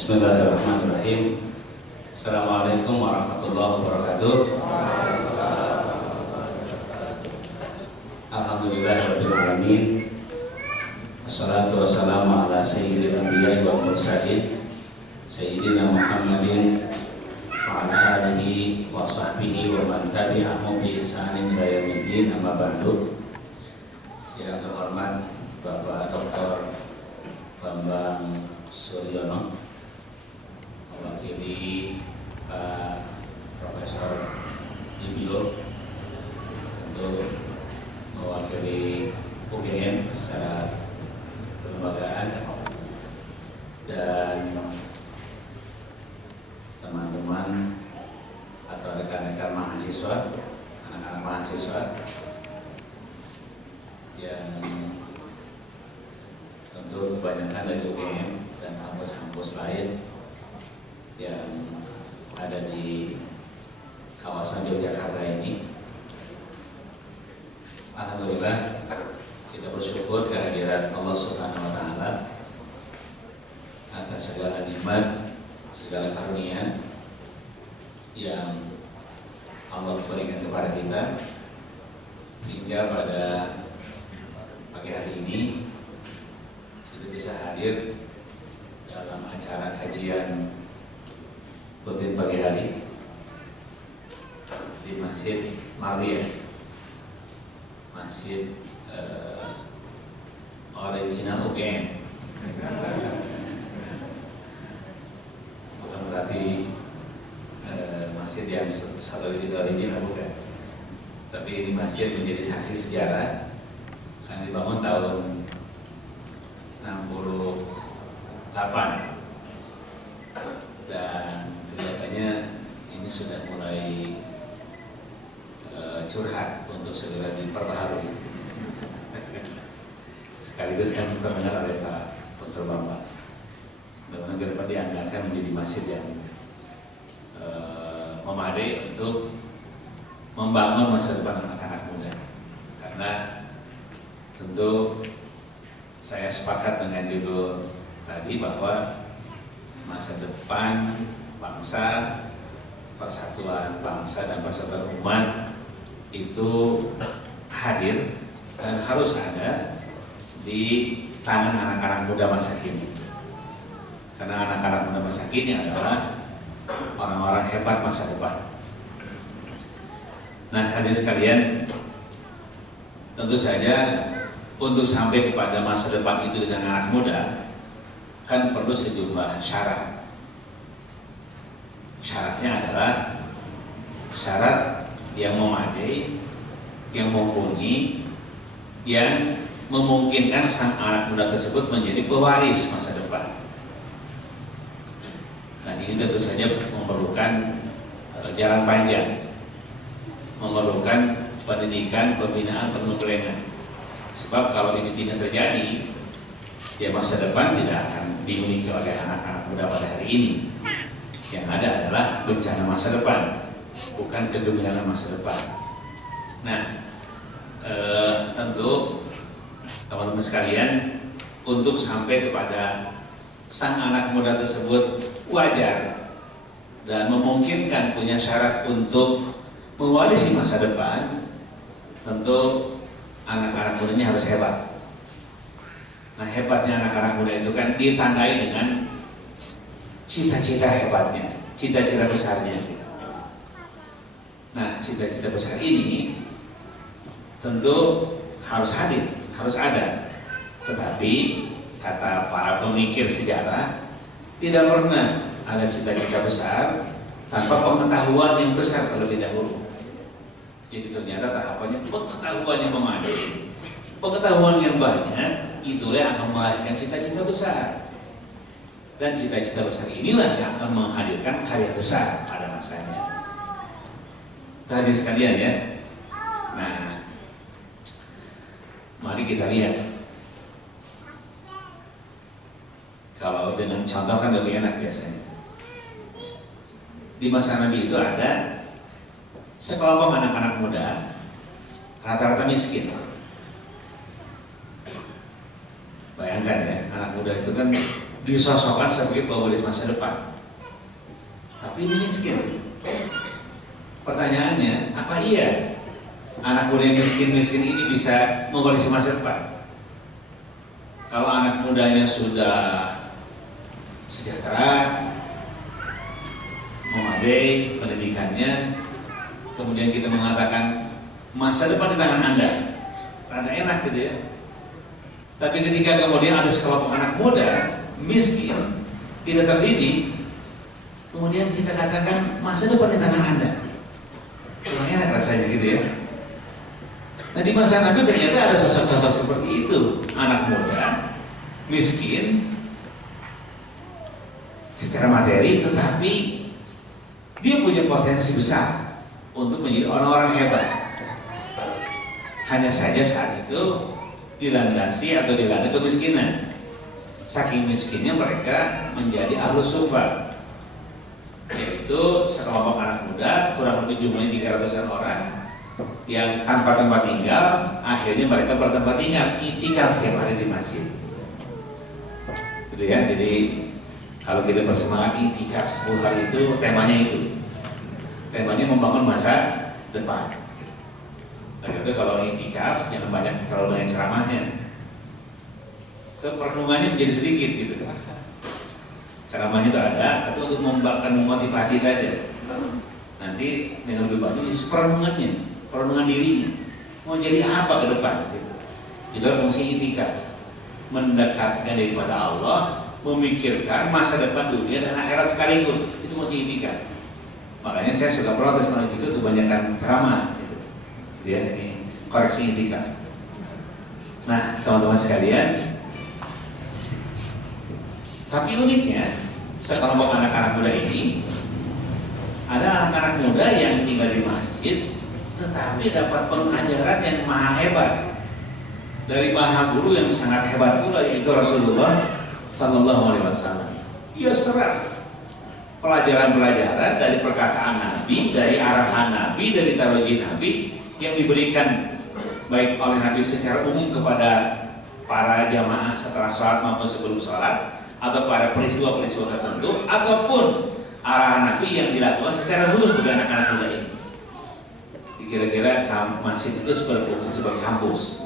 Bismillahirrahmanirrahim. Assalamualaikum warahmatullahi wabarakatuh. Alhamdulillahirabbil alamin. Wassalatu wassalamu ala sayyidil anbiya'i wal mursalin sayyidina Muhammadin wa ala alihi wa sahbihi wa man tabi'ahum bi ihsanin ila yaumiddin, amma ba'du. Yang terhormat Bapak Dr. Bambang Suryono, mewakili Pak Profesor Ibio untuk mewakili UGM secara kelembagaan, dan teman-teman atau rekan-rekan mahasiswa, anak-anak mahasiswa yang tentu kebanyakan dari UGM dan kampus-kampus lain yang ada di kawasan Yogyakarta ini. Alhamdulillah, kita bersyukur kehadiran Allah Subhanahu wa Ta'ala atas segala nikmat, segala karunia yang Allah berikan kepada kita, hingga pada pagi hari ini kita bisa hadir dalam acara kajian rutin pagi hari di Masjid Maria, Masjid original UGM. Bukan berarti masjid yang satu original, bukan. Tapi ini masjid menjadi saksi sejarah karena dibangun tahun 68, dan kelihatannya ini sudah mulai curhat untuk segera diperbaharui. Sekaligus kan terdengar oleh Pak Dr. Bambang, mudah-mudahan ke depan dianggarkan menjadi masjid yang memadai untuk membangun masa depan anak-anak muda. Karena tentu saya sepakat dengan judul tadi bahwa masa depan bangsa, persatuan bangsa dan persatuan umat itu hadir dan harus ada di tangan anak-anak muda masa kini. Karena anak-anak muda masa kini adalah orang-orang hebat masa depan. Nah, hadirin sekalian, tentu saja untuk sampai kepada masa depan itu dengan anak muda kan perlu sejumlah syarat. Syaratnya adalah syarat yang memadai, yang mumpuni, yang memungkinkan sang anak muda tersebut menjadi pewaris masa depan. Dan ini tentu saja memerlukan jalan panjang, memerlukan pendidikan, pembinaan, penurunan. Sebab kalau ini tidak terjadi, ya masa depan tidak akan dimiliki oleh anak-anak muda pada hari ini. Yang ada adalah bencana masa depan, bukan kegembiraan masa depan. Nah, tentu teman-teman sekalian, untuk sampai kepada sang anak muda tersebut wajar dan memungkinkan punya syarat untuk mewarisi masa depan, tentu anak-anak muda ini harus hebat. Nah, hebatnya anak-anak muda itu kan ditandai dengan cita-cita hebatnya, cita-cita besarnya. Nah, cita-cita besar ini tentu harus hadir, harus ada. Tetapi kata para pemikir sejarah, tidak pernah ada cita-cita besar tanpa pengetahuan yang besar terlebih dahulu. Jadi ternyata tahapannya pengetahuan yang memadai, pengetahuan yang banyak, itulah yang akan melahirkan cita-cita besar. Dan cita-cita besar inilah yang akan menghadirkan karya besar pada masanya. Tadi sekalian ya. Nah, mari kita lihat. Kalau dengan contoh kan lebih enak biasanya. Di masa Nabi itu ada sekelompok anak-anak muda, rata-rata miskin. Bayangkan ya, anak muda itu kan disosokkan sebagai pewaris masa depan. Tapi ini miskin. Pertanyaannya, apa iya anak muda yang miskin-miskin ini bisa mewarisi masa depan? Kalau anak mudanya sudah sejahtera, memadai pendidikannya, kemudian kita mengatakan masa depan di tangan Anda, rada enak gitu ya. Tapi ketika kemudian ada sekelompok anak muda miskin, tidak terdidik, kemudian kita katakan masa depan di tangan Anda, kurang enak rasanya gitu ya. Nah di masa Nabi ternyata ada sosok-sosok seperti itu, anak muda miskin secara materi, tetapi dia punya potensi besar untuk menjadi orang-orang hebat. Hanya saja saat itu dilandasi atau dilanda kemiskinan. Saking miskinnya mereka menjadi ahlus sufa, yaitu sekelompok anak muda kurang lebih jumlahnya 300-an orang yang tanpa tempat tinggal. Akhirnya mereka bertempat tinggal, itikaf setiap hari di masjid. Gitu ya. Jadi kalau kita bersemangat itikaf 10 hari itu, temanya membangun masa depan. Dan itu kalau itikaf jangan terlalu banyak ceramahnya. Perenungannya menjadi sedikit gitu. Ceramahnya itu ada, tapi untuk memotivasi saja. Nanti dengan lebih banyak perenungannya, perenungan dirinya. Mau jadi apa ke depan? Gitu. Itu fungsi itikaf, mendekatkan daripada Allah, memikirkan masa depan dunia dan akhirat sekaligus. Itu fungsi itikaf. Makanya saya suka protes kalau itu kebanyakan ceramah. Gitu. Dia ini koreksi itikaf. Nah, teman-teman sekalian. Tapi uniknya, sekelompok anak-anak muda ini ada anak-anak muda yang tinggal di masjid, tetapi dapat pengajaran yang maha hebat dari maha guru yang sangat hebat pula, yaitu Rasulullah Sallallahu Alaihi Wasallam. Ia serap pelajaran-pelajaran dari perkataan Nabi, dari arahan Nabi, dari taroji Nabi yang diberikan baik oleh Nabi secara umum kepada para jamaah setelah sholat maupun sebelum sholat, atau pada peristiwa-peristiwa tertentu, ataupun arahan Nabi yang dilakukan secara khusus bagi anak-anak muda ini. Kira-kira masjid itu sebagai kampus,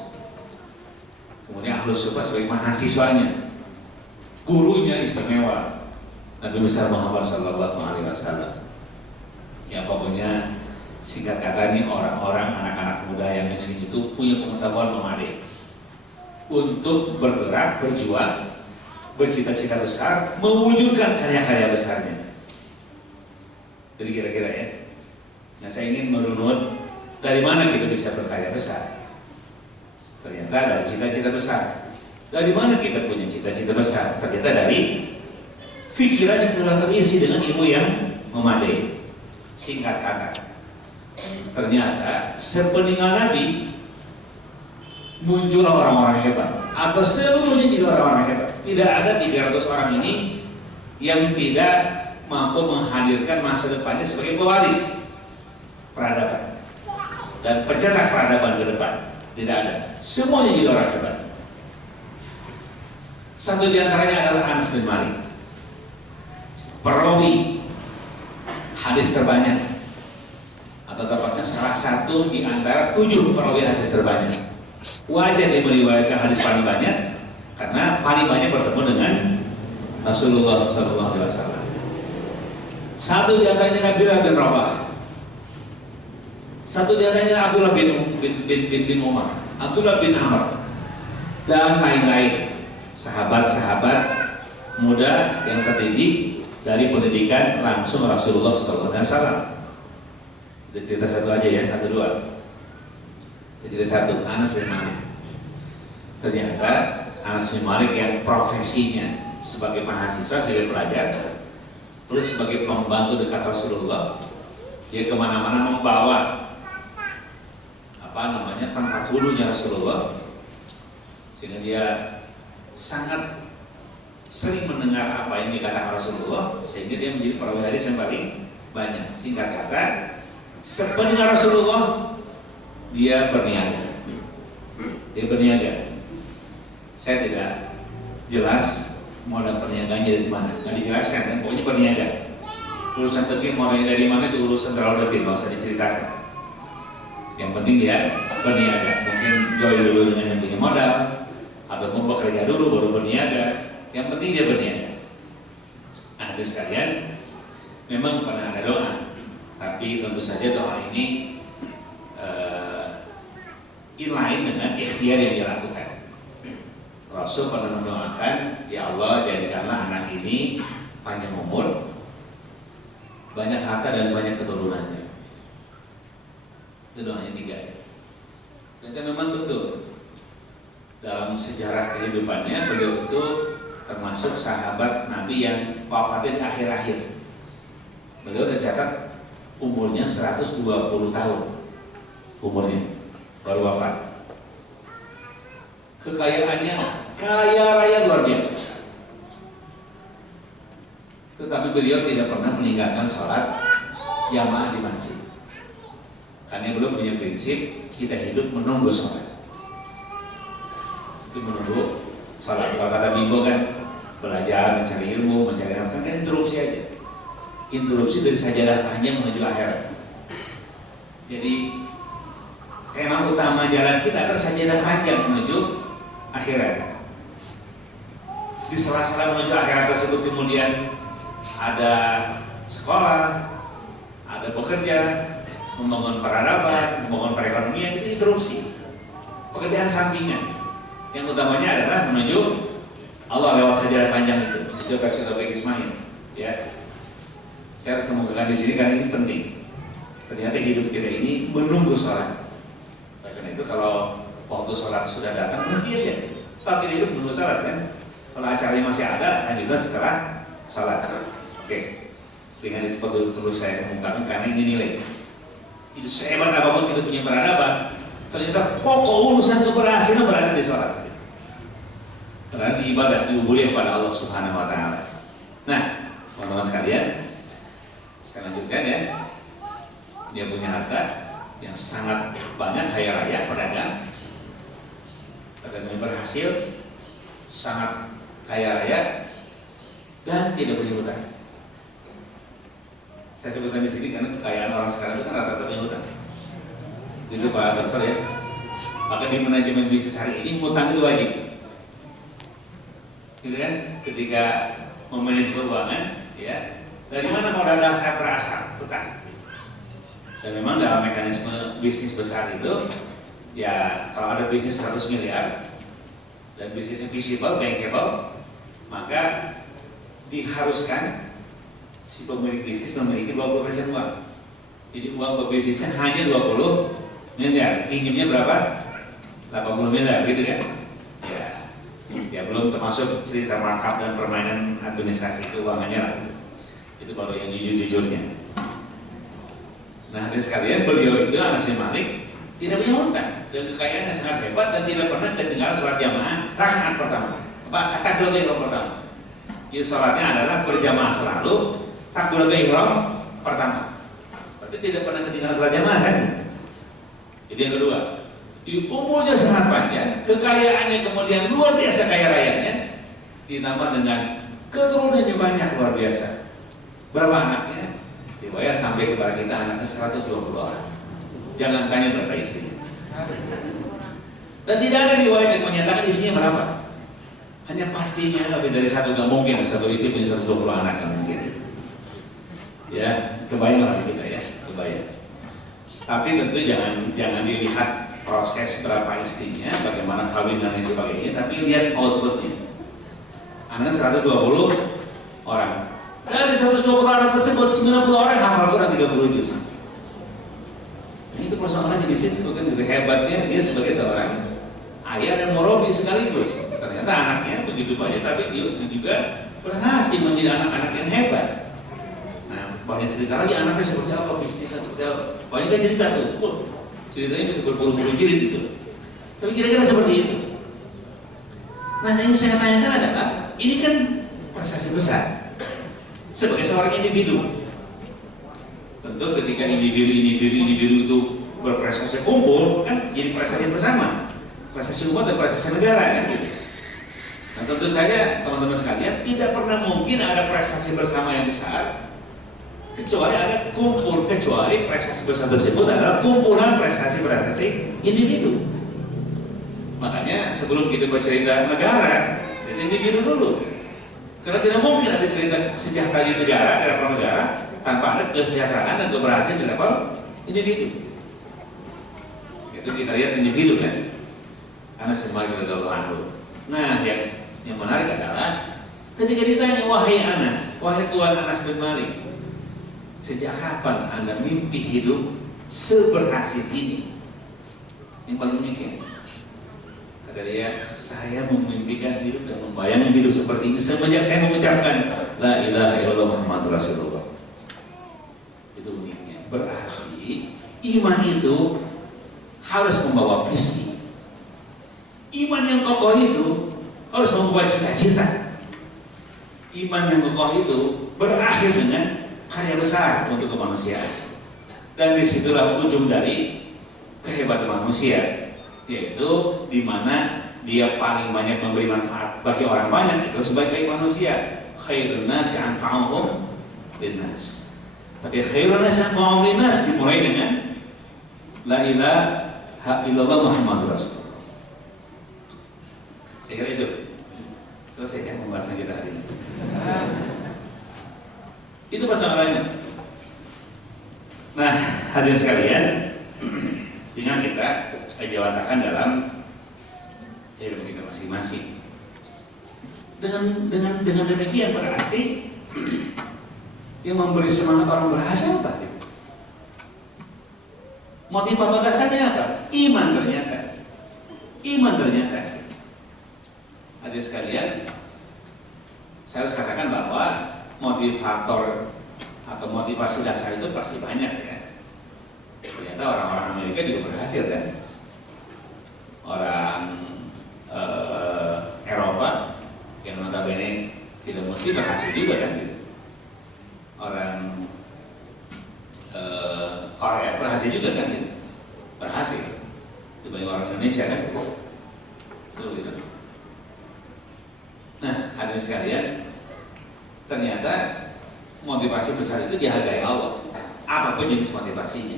kemudian ahlus sufa sebagai mahasiswanya, gurunya istimewa Nabi besar Muhammad Sallallahu Alaihi Wasallam. Ya pokoknya singkat kata ini orang-orang anak-anak muda yang miskin itu punya pengetahuan memadai untuk bergerak, berjuang, bercita-cita besar, mewujudkan karya-karya besarnya. Jadi kira-kira ya. Nah saya ingin merunut dari mana kita bisa berkarya besar. Ternyata dari cita-cita besar. Dari mana kita punya cita-cita besar? Ternyata dari pikiran yang telah terisi dengan ilmu yang memadai. Singkat kata, ternyata sepeninggal Nabi muncullah orang-orang hebat, atau seluruhnya jadi orang-orang hebat. Tidak ada 300 orang ini yang tidak mampu menghadirkan masa depannya sebagai pewaris peradaban dan pencetak peradaban ke depan. Tidak ada. Semuanya jadi orang hebat. Satu di antaranya adalah Anas bin Malik, perawi hadis terbanyak, atau tepatnya salah satu di antara 7 perawi hadis terbanyak. Wajar dia meriwayatkan hadis paling banyak karena paling banyak bertemu dengan Rasulullah SAW. Satu di antaranya Abdullah bin Rabah, satu di antaranya Abdullah bin Umar, Abdullah bin Amr, dan lain-lain sahabat-sahabat muda yang terdidik dari pendidikan langsung Rasulullah SAW. Itu cerita satu aja ya, satu dua. Jadi satu, Anas bin Malik. Ternyata Anas bin Malik yang profesinya sebagai mahasiswa, sebagai pelajar, terus sebagai pembantu dekat Rasulullah, dia kemana-mana membawa tempat wudhunya Rasulullah, sehingga dia sangat sering mendengar apa yang dikatakan Rasulullah, sehingga dia menjadi perawi hadis yang paling banyak. Singkat kata, sependengar Rasulullah dia berniaga. Saya tidak jelas modal perniagaannya dari mana? Nggak dijelaskan kan, pokoknya perniaga. Urusan fikih modalnya dari mana itu urusan terlalu detail, nggak usah diceritakan. Yang penting dia berniaga. Mungkin join dulu dengan yang punya modal, ataupun bekerja dulu baru berniaga. Yang penting dia berniaga. Nah, itu sekalian, memang pernah ada doa, tapi tentu saja doa ini inline dengan ikhtiar yang dia lakukan. Rasul pernah mendoakan, ya Allah jadikanlah anak ini panjang umur, banyak harta dan banyak keturunannya. Itu doanya 3 ya. Dan memang betul dalam sejarah kehidupannya beliau itu termasuk sahabat Nabi yang wafatnya di akhir-akhir. Beliau tercatat umurnya 120 tahun umurnya baru wafat. Kekayaannya kaya raya luar biasa. Tetapi beliau tidak pernah meninggalkan sholat jamaah di masjid. Karena beliau punya prinsip, kita hidup menunggu sholat. Itu menunggu sholat. Kalau kata Bimbo kan belajar, mencari ilmu, mencari harta, kan interupsi aja. Interupsi dari sajadah panjang menuju akhirat. Jadi tema utama jalan kita adalah sajadah panjang menuju akhirat. Di sela-sela menuju akhirat tersebut kemudian ada sekolah, ada bekerja, membangun peradaban, membangun perekonomian, itu interupsi. Pekerjaan sampingan. Yang utamanya adalah menuju Allah lewat sajadah panjang itu. Itu versi Taufik Ismail. Ya, saya harus kemukakan di sini karena ini penting. Ternyata hidup kita ini menunggu sholat. Karena itu kalau waktu sholat sudah datang, mungkin ya. Tapi hidup menunggu sholat kan. Kalau acaranya masih ada, lanjutnya setelah sholat. Oke. Sehingga itu perlu saya kemukakan karena ini nilai. Itu sehebat apapun kita punya peradaban, ternyata pokok urusan keberhasilan berada di sholat. Karena di ibadah diubuli kepada Allah Subhanahu Wa Taala. Nah, teman-teman sekalian, saya lanjutkan ya. Dia punya harta yang sangat banyak, kaya raya, pedagang berhasil, sangat kaya raya, dan tidak punya hutang. Saya sebutkan di sini karena kekayaan orang sekarang itu kan rata-rata punya hutang. Itu Pak Dokter ya. Maka di manajemen bisnis hari ini hutang itu wajib. Gitu kan? Ketika memanage keuangan, ya, dari mana modal dasar berasal? Hutang. Dan memang dalam mekanisme bisnis besar itu, ya kalau ada bisnis 100 miliar dan bisnisnya visible, bankable, maka diharuskan si pemilik bisnis memiliki 20% uang. Jadi uang berbisnisnya hanya 20 miliar, pinjamnya berapa? 80 miliar gitu kan? Ya belum termasuk cerita markup dan permainan administrasi keuangannya lah. Itu baru yang jujur-jujurnya. Nah, dan sekalian beliau itu Anas bin Malik tidak punya hutang dan kekayaannya sangat hebat dan tidak pernah ketinggalan sholat jamaah rakaat pertama. Takbiratul ihram pertama. Jadi sholatnya adalah berjamaah selalu, takbiratul ihram pertama. Berarti tidak pernah ketinggalan sholat jamaah kan? Itu yang kedua. Umurnya sangat panjang, kekayaannya kemudian luar biasa kaya rayanya, ditambah dengan keturunannya banyak luar biasa. Berapa anaknya? Riwayat sampai kepada kita anaknya 120 orang. Jangan tanya berapa istrinya. Dan tidak ada riwayat yang menyatakan istrinya berapa. Hanya pastinya lebih dari satu, gak mungkin satu istri punya 120 anak, gak mungkin. Ya, kebayanglah kita ya, kebayang. Tapi tentu jangan dilihat proses berapa istrinya, bagaimana kawin dan lain sebagainya, tapi lihat outputnya. Anaknya 120 orang. Dari 120 orang tersebut 90 orang hafal Quran 30 juz. Itu persoalannya di situ kan, juga hebatnya dia sebagai seorang ayah dan murabi sekaligus. Ternyata anaknya begitu banyak, tapi dia juga berhasil menjadi anak-anak yang hebat. Nah, banyak cerita lagi anaknya seperti apa, bisnisnya seperti apa. Banyak cerita tuh, ceritanya bisa berpuluh-puluh jilid gitu. Tapi kira-kira seperti itu. Nah, yang saya tanyakan adalah, ini kan prestasi besar sebagai seorang individu. Tentu ketika individu itu berprestasi kumpul, kan jadi prestasi bersama, prestasi umat dan prestasi negara kan. Nah tentu saja teman-teman sekalian, tidak pernah mungkin ada prestasi bersama yang besar kecuali ada kumpul, kecuali prestasi besar tersebut adalah kumpulan prestasi individu. Makanya sebelum kita bercerita negara, cerita individu dulu. Karena tidak mungkin ada cerita sejahtera di negara, di level negara, tanpa ada kesejahteraan dan keberhasilan di level individu. Itu kita lihat individu kan. Anas bin Malik radhiyallahu anhu. Nah, yang menarik adalah ketika ditanya, wahai Anas, wahai Tuan Anas bin Malik, sejak kapan Anda mimpi hidup seberhasil ini? Yang paling mikir. Kata dia, saya memimpikan hidup dan membayangkan hidup seperti ini semenjak saya mengucapkan La ilaha illallah Muhammadur Rasulullah. Itu uniknya. Berarti iman itu harus membawa visi. Iman yang kokoh itu harus membuat cita-cita. Iman yang kokoh itu berakhir dengan karya besar untuk kemanusiaan. Dan disitulah ujung dari kehebatan manusia, yaitu di mana dia paling banyak memberi manfaat bagi orang banyak, itu sebaik-baik manusia. Khairun nasi anfa'uhum linnas. Tapi khairun nasi anfa'uhum linnas dimulai dengan La ilaha illallah Muhammadur Rasulullah. Saya kira itu selesai ya pembahasan kita hari ini. Itu persoalannya. Nah, hadirin sekalian, dengan kita jawatakan dalam hidup kita masing-masing. Dengan demikian berarti yang memberi semangat orang berhasil apa? Motivator dasarnya apa? Iman ternyata. Iman ternyata. Hadirin sekalian, saya harus katakan bahwa motivator atau motivasi dasar itu pasti banyak ya. Ternyata orang-orang Amerika juga berhasil kan. Orang Eropa yang notabene tidak mesti berhasil juga kan gitu. Orang Korea berhasil juga kan gitu. Berhasil dibanding orang Indonesia kan. Betul gitu. Nah, hadirin sekalian, ternyata motivasi besar itu dihargai Allah. Apapun jenis motivasinya.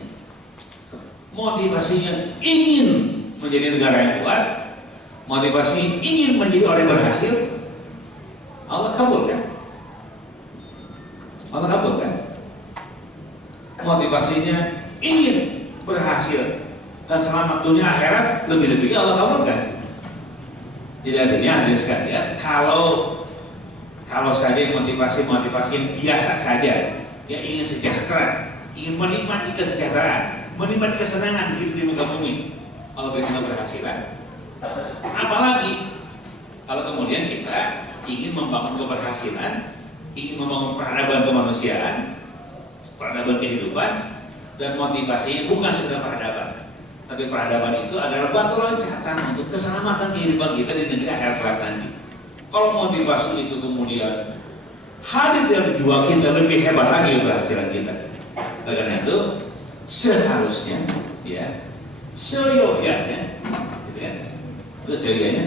Motivasinya ingin menjadi negara yang kuat, motivasi ingin menjadi orang yang berhasil, Allah kabulkan. Allah kabulkan. Motivasinya ingin berhasil dan selamat dunia akhirat, lebih-lebih Allah kabulkan. Jadi artinya hadirin sekalian, kalau saja motivasi yang biasa saja, yang ingin sejahtera, ingin menikmati kesejahteraan, menikmati kesenangan begitu di muka bumi, Allah berikan keberhasilan. Apalagi kalau kemudian kita ingin membangun keberhasilan, ingin membangun peradaban kemanusiaan, peradaban kehidupan, dan motivasinya bukan sekedar peradaban, tapi peradaban itu adalah batu loncatan untuk keselamatan kehidupan kita di negeri akhirat nanti. Kalau motivasi itu kemudian hadir dalam jiwa kita, lebih hebat lagi keberhasilan kita. Karena itu seharusnya, ya, seyogyanya, gitu kan? Itu seyogyanya.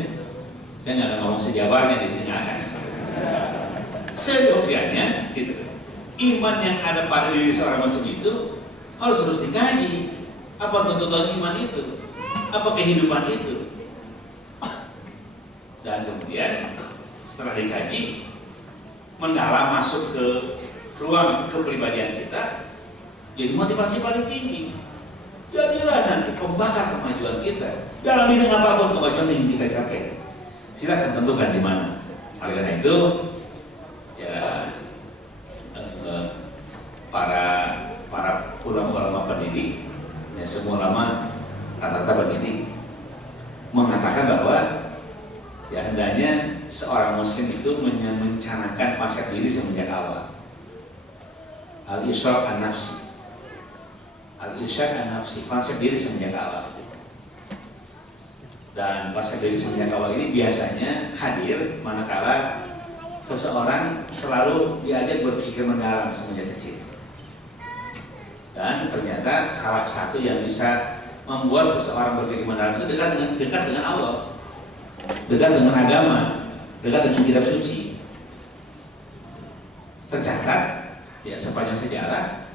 Saya nggak akan ngomong sejabarnya di sini akan. Seyogyanya, gitu. Iman yang ada pada diri seorang muslim itu harus terus dikaji. Apa tuntutan iman itu? Apa kehidupan itu? Dan kemudian setelah dikaji, mendalam masuk ke ruang kepribadian kita, jadi motivasi paling tinggi. Jadilah nanti pembakar kemajuan kita dalam bidang apapun kemajuan yang kita capai. Silakan tentukan di mana. Oleh karena itu, ya para ulama pendidik, ya semua ulama rata-rata pendidik mengatakan bahwa ya hendaknya seorang muslim itu mencanangkan konsep diri semenjak awal. Al-Irsyad an-Nafsi. Al-Irsyad an-Nafsi, konsep diri semenjak awal. Dan konsep diri semenjak awal ini biasanya hadir manakala seseorang selalu diajak berpikir mendalam semenjak kecil. Dan ternyata salah satu yang bisa membuat seseorang berpikir mendalam itu dekat dengan Allah, dekat dengan agama, dekat dengan kitab suci. Tercatat ya sepanjang sejarah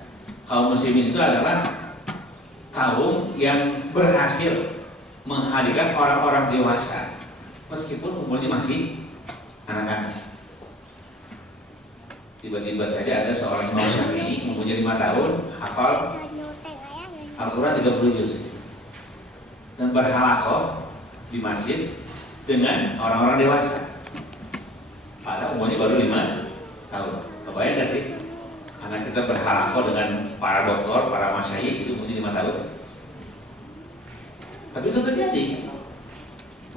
kaum muslimin itu adalah kaum yang berhasil menghadirkan orang-orang dewasa meskipun umurnya masih anak-anak. Tiba-tiba saja ada seorang Imam Syafi'i umurnya 5 tahun hafal Al-Quran 30 juz dan berhalaqah di masjid dengan orang-orang dewasa. Pada umurnya baru 5 tahun. Kebayang gak sih? Anak kita berhalaqah dengan para dokter, para masyayikh itu umurnya 5 tahun. Tapi itu terjadi.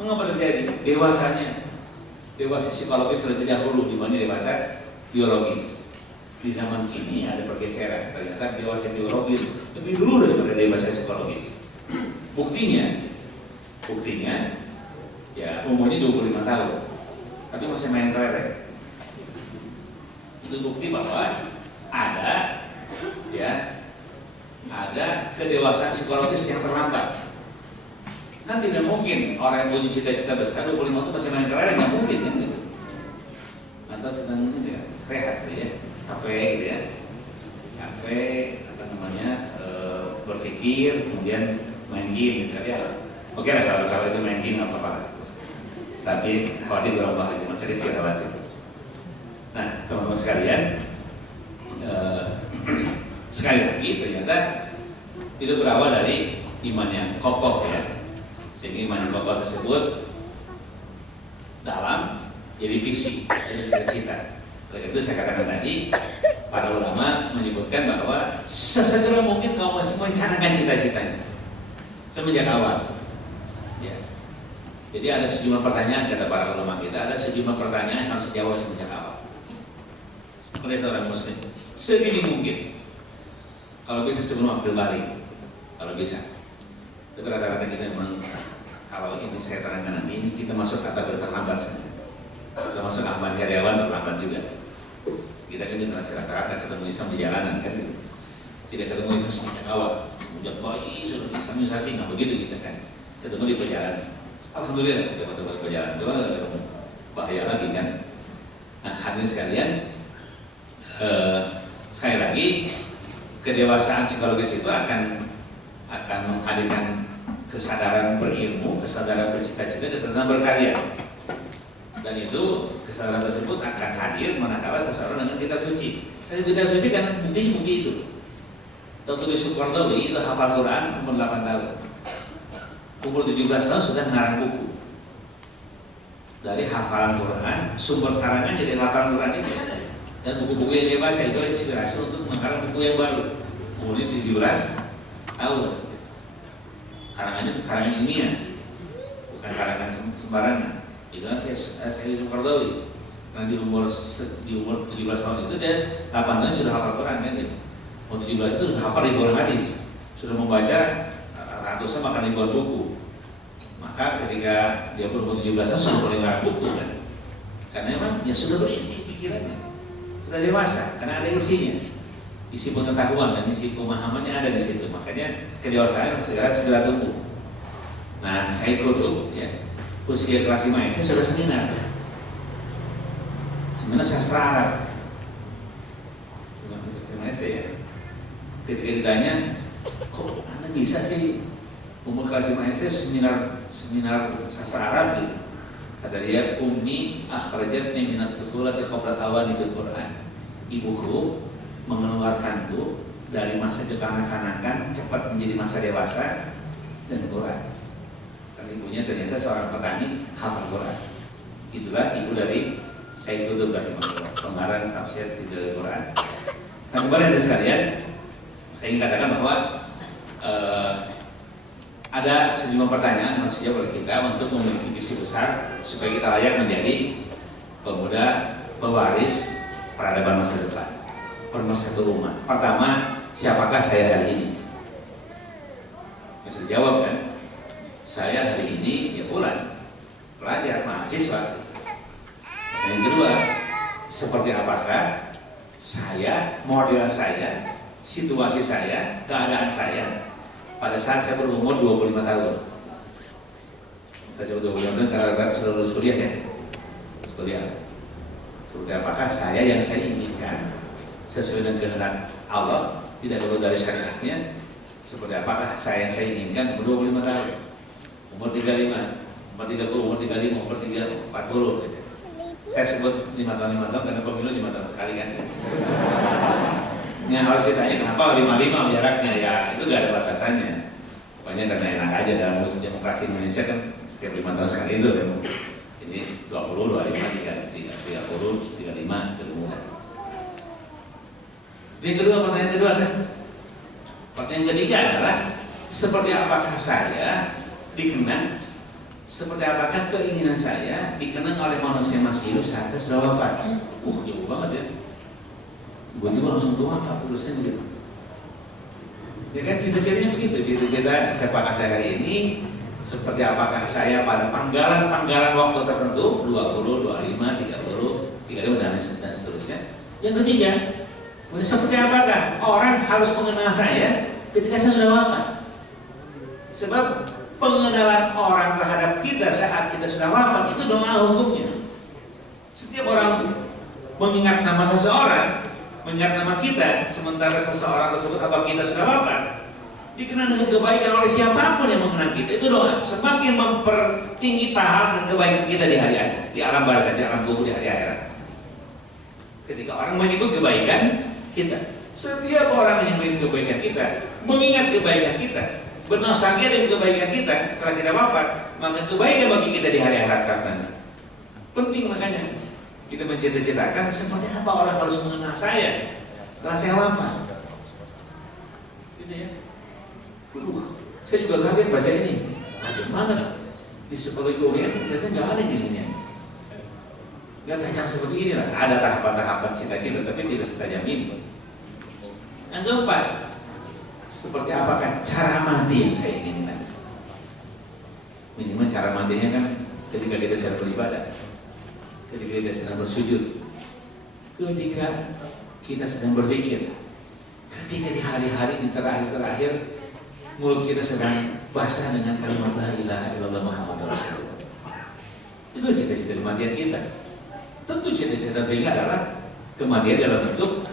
Mengapa terjadi? Dewasa psikologis lebih dahulu dibanding dewasa biologis. Di zaman kini ada pergeseran. Ternyata dewasa biologis lebih dulu daripada dewasa psikologis. Buktinya ya umurnya 25 tahun. Tapi masih main kelereng. Itu bukti bahwa ada kedewasaan psikologis yang terlambat. Kan tidak mungkin orang yang punya cita-cita besar 25 itu masih main kelereng, nggak mungkin kan gitu. Atau sedang rehat gitu ya, capek gitu ya, berpikir kemudian main game gitu ya. Oke lah kalau itu main game apa-apa. Tapi khawatir berubah itu masih kecil khawatir. Nah teman-teman sekalian, sekali lagi ternyata itu berawal dari iman yang kokoh ya. Sehingga iman yang kokoh tersebut dalam jadi fiksi, jadi cita-cita. Oleh itu saya katakan tadi, para ulama menyebutkan bahwa sesegera mungkin kaum masih merencanakan cita-citanya semenjak awal. Ya. Jadi ada sejumlah pertanyaan kata para ulama kita, ada sejumlah pertanyaan yang harus dijawab semenjak awal oleh seorang muslim. Sedini mungkin, kalau bisa sebelum April balik, kalau bisa. Tapi rata-rata kita memang kalau ini saya terangkan nanti ini kita masuk kategori terlambat sebenarnya. Kita masuk Ahmad Heriawan terlambat juga. Kita kan generasi rata-rata ketemu Islam di jalanan kan, tidak ketemu Islam semenjak awal, semenjak bayi sudah islamisasi nggak begitu kita kan. Ketemu di perjalanan. Alhamdulillah kita ketemu di perjalanan. Cuma ketemu bahaya lagi kan. Nah hadirin sekalian, sekali lagi kedewasaan psikologis itu akan menghadirkan kesadaran berilmu, kesadaran bercita-cita, kesadaran berkarya. Dan itu kesadaran tersebut akan hadir manakala seseorang dengan kitab suci. Saya kitab suci karena bukti itu. Dr. Yusuf Qaradawi itu hafal Quran umur 8 tahun. Umur 17 tahun sudah ngarang buku. Dari hafalan Quran, sumber karangan jadi hafalan Quran itu. Dan buku-buku yang dia baca itu inspirasi untuk mengarang buku yang baru. Umurnya 17 tahun. Karangannya itu karangan ilmiah, bukan karangan sembarangan. Itu kan saya Yusuf Qaradawi. Karena di umur 17 tahun itu dia 8 tahun sudah hafal Quran kan gitu. Umur 17 itu sudah hafal ribuan hadis, sudah membaca ratusan bahkan ribuan buku. Maka ketika dia berumur 17 tahun sudah boleh ngarang buku kan. Karena memang ya sudah berisi pikirannya, sudah dewasa, karena ada isinya, isi pengetahuan dan isi pemahamannya ada di situ. Makanya kedewasaan segera tumbuh. Nah saya ikut ya. Usia kelas 5 saya sudah seminar sastra Arab. Seminar SD ya. Ketika ditanya, kok Anda bisa sih umur kelas 5 SD seminar sastra Arab gitu? Kata dia, ummi akhrajatni minat tufulati qabla awani bil Quran. Ibuku mengeluarkanku dari masa kekanak-kanakan cepat menjadi masa dewasa dan Quran. Ibunya ternyata seorang petani hafal Quran. Itulah ibu dari Sayyid Qutb rahimahullah, pengarang tafsir dari Quran. Nah kembali ada sekalian, saya ingin katakan bahwa ada sejumlah pertanyaan yang harus dijawab oleh kita untuk memiliki visi besar supaya kita layak menjadi pemuda pewaris peradaban masa depan, pemersatu umat. Pertama, siapakah saya hari ini? Bisa dijawab kan? Saya hari ini ya pelajar, mahasiswa. Dan yang kedua, seperti apakah saya, model saya, situasi saya, keadaan saya pada saat saya berumur 25 tahun. Saya sebut 25 tahun karena sudah lulus kuliah ya. Kuliah. Seperti apakah saya yang saya inginkan sesuai dengan kehendak Allah, tidak perlu dari syariatnya. Seperti apakah saya yang saya inginkan umur 25 tahun, umur 35, umur 30, umur 35, umur 40 gitu. Saya sebut 5 tahun karena pemilu 5 tahun sekali kan. Yang harus ditanya kenapa 55 jaraknya, ya itu gak ada batasannya. Pokoknya karena enak aja dalam demokrasi Indonesia kan setiap 5 tahun sekali itu kan. Ini 20, 25, 30, 35 terumumkan. Yang kedua, pertanyaan kedua kan? Pertanyaan ketiga adalah seperti apakah saya dikenang, seperti apakah keinginan saya dikenang oleh manusia masih hidup saat saya sudah wafat? Jauh banget ya. Tiba-tiba langsung wafat urusan gitu. Ya kan cita-citanya begitu, cita-cita apakah saya hari ini, seperti apakah saya pada panggalan waktu tertentu 20, 25, 30, 35 dan seterusnya. Yang ketiga, seperti apakah orang harus mengenal saya ketika saya sudah wafat? Sebab pengenalan orang terhadap kita saat kita sudah wafat itu doa hukumnya. Setiap orang mengingat nama seseorang, mengingat nama kita, sementara seseorang tersebut atau kita sudah wafat, dikenal dengan kebaikan oleh siapapun yang mengenal kita, itu doa. Semakin mempertinggi pahala dan kebaikan kita di hari akhir, di alam barzah, di alam kubur, di hari akhirat. Ketika orang menyebut kebaikan kita, setiap orang yang menyebut kebaikan kita, mengingat kebaikan kita, bernostalgia dengan kebaikan kita setelah kita wafat, maka kebaikan bagi kita di hari akhirat nanti. Penting makanya kita mencita-citakan seperti apa orang harus mengenal saya setelah saya wafat. Gitu ya. Saya juga kaget baca ini. Bagaimana di psikologi UGM ternyata nggak ada ini. Nggak tajam seperti ini lah. Ada tahapan-tahapan cita-cita, tapi tidak setajam ini. Yang keempat, seperti apakah cara mati yang saya inginkan? Minimal cara matinya kan ketika kita sedang beribadah, ketika kita sedang bersujud, ketika kita sedang berpikir, ketika di hari-hari di terakhir mulut kita sedang basah dengan kalimat la ilaha illallah Muhammadur Rasulullah. Itu cita-cita kematian kita. Tentu cita-cita tinggal adalah kematian dalam bentuk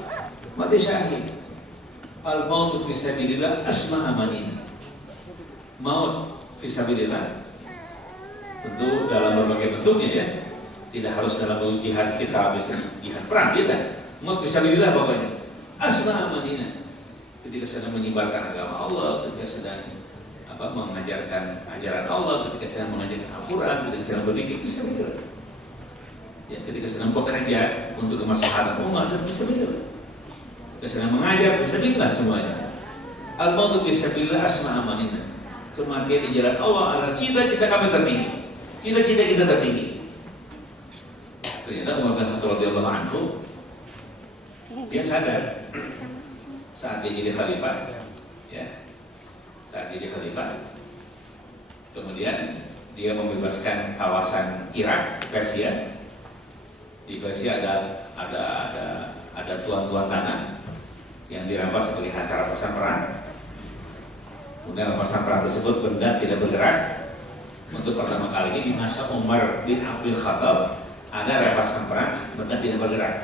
mati syahid. Al-mautu fisabilillah asma amanin. Maut fisabilillah tentu dalam berbagai bentuknya ya. Tidak harus dalam jihad kita habis jihad perang kita. Maut fisabilillah pokoknya. Asma amanin. Ketika sedang menyebarkan agama Allah, ketika sedang mengajarkan ajaran Allah, ketika sedang mengajarkan Al-Quran, ketika sedang berpikir fisabilillah. Ya, ketika sedang bekerja untuk kemaslahatan umat, fisabilillah. Ketika sedang mengajar, fisabilillah semuanya. Al-mautu fisabilillah asma amanina. Kematian di jalan Allah adalah cita-cita kami tertinggi. Cita-cita kita tertinggi. Ternyata Umar bin Khattab radhiyallahu anhu dia sadar saat dia jadi khalifah, ya, saat jadi khalifah, kemudian dia membebaskan kawasan Irak, Persia. Di Persia ada tuan-tuan tanah yang dirampas sebagai harta rampasan perang. Kemudian rampasan perang tersebut benda tidak bergerak. Untuk pertama kali ini di masa Umar bin Abdul Khattab ada rampasan perang, benda tidak bergerak.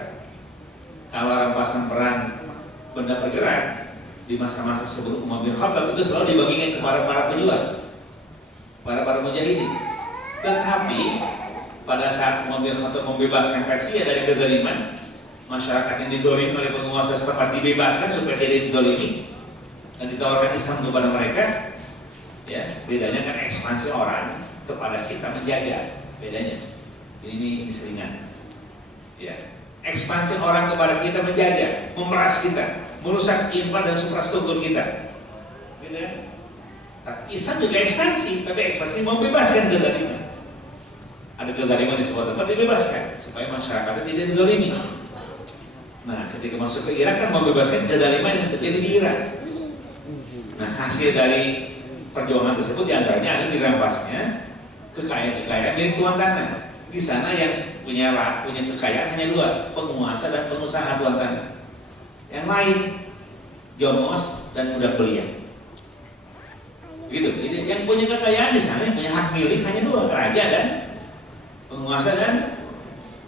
Kalau rampasan perang benda bergerak di masa-masa sebelum Umar bin Khattab itu selalu dibagikan kepada para pejuang, para mujahidin. Tetapi pada saat Umar bin Khattab membebaskan Persia dari kezaliman, masyarakat yang didolimi oleh penguasa setempat dibebaskan supaya tidak didolimi dan ditawarkan Islam kepada mereka. Ya, bedanya kan ekspansi orang kepada kita menjaga, bedanya. Ini seringan. Ya. Ekspansi orang kepada kita menjajah, memeras kita, merusak iman dan suprastruktur kita. Beda. Islam juga ekspansi, tapi ekspansi membebaskan kezaliman. Ada kezaliman di sebuah tempat dibebaskan supaya masyarakatnya tidak dizalimi. Nah, ketika masuk ke Irak kan membebaskan kezaliman yang terjadi di Irak. Nah, hasil dari perjuangan tersebut diantaranya ada dirampasnya kekayaan milik tuan tanah. Di sana yang punya kekayaan hanya dua, penguasa dan pengusaha tuan tanah. Yang lain jomos dan budak belia. Gitu. Jadi yang punya kekayaan di sana, yang punya hak milik hanya dua, raja dan penguasa dan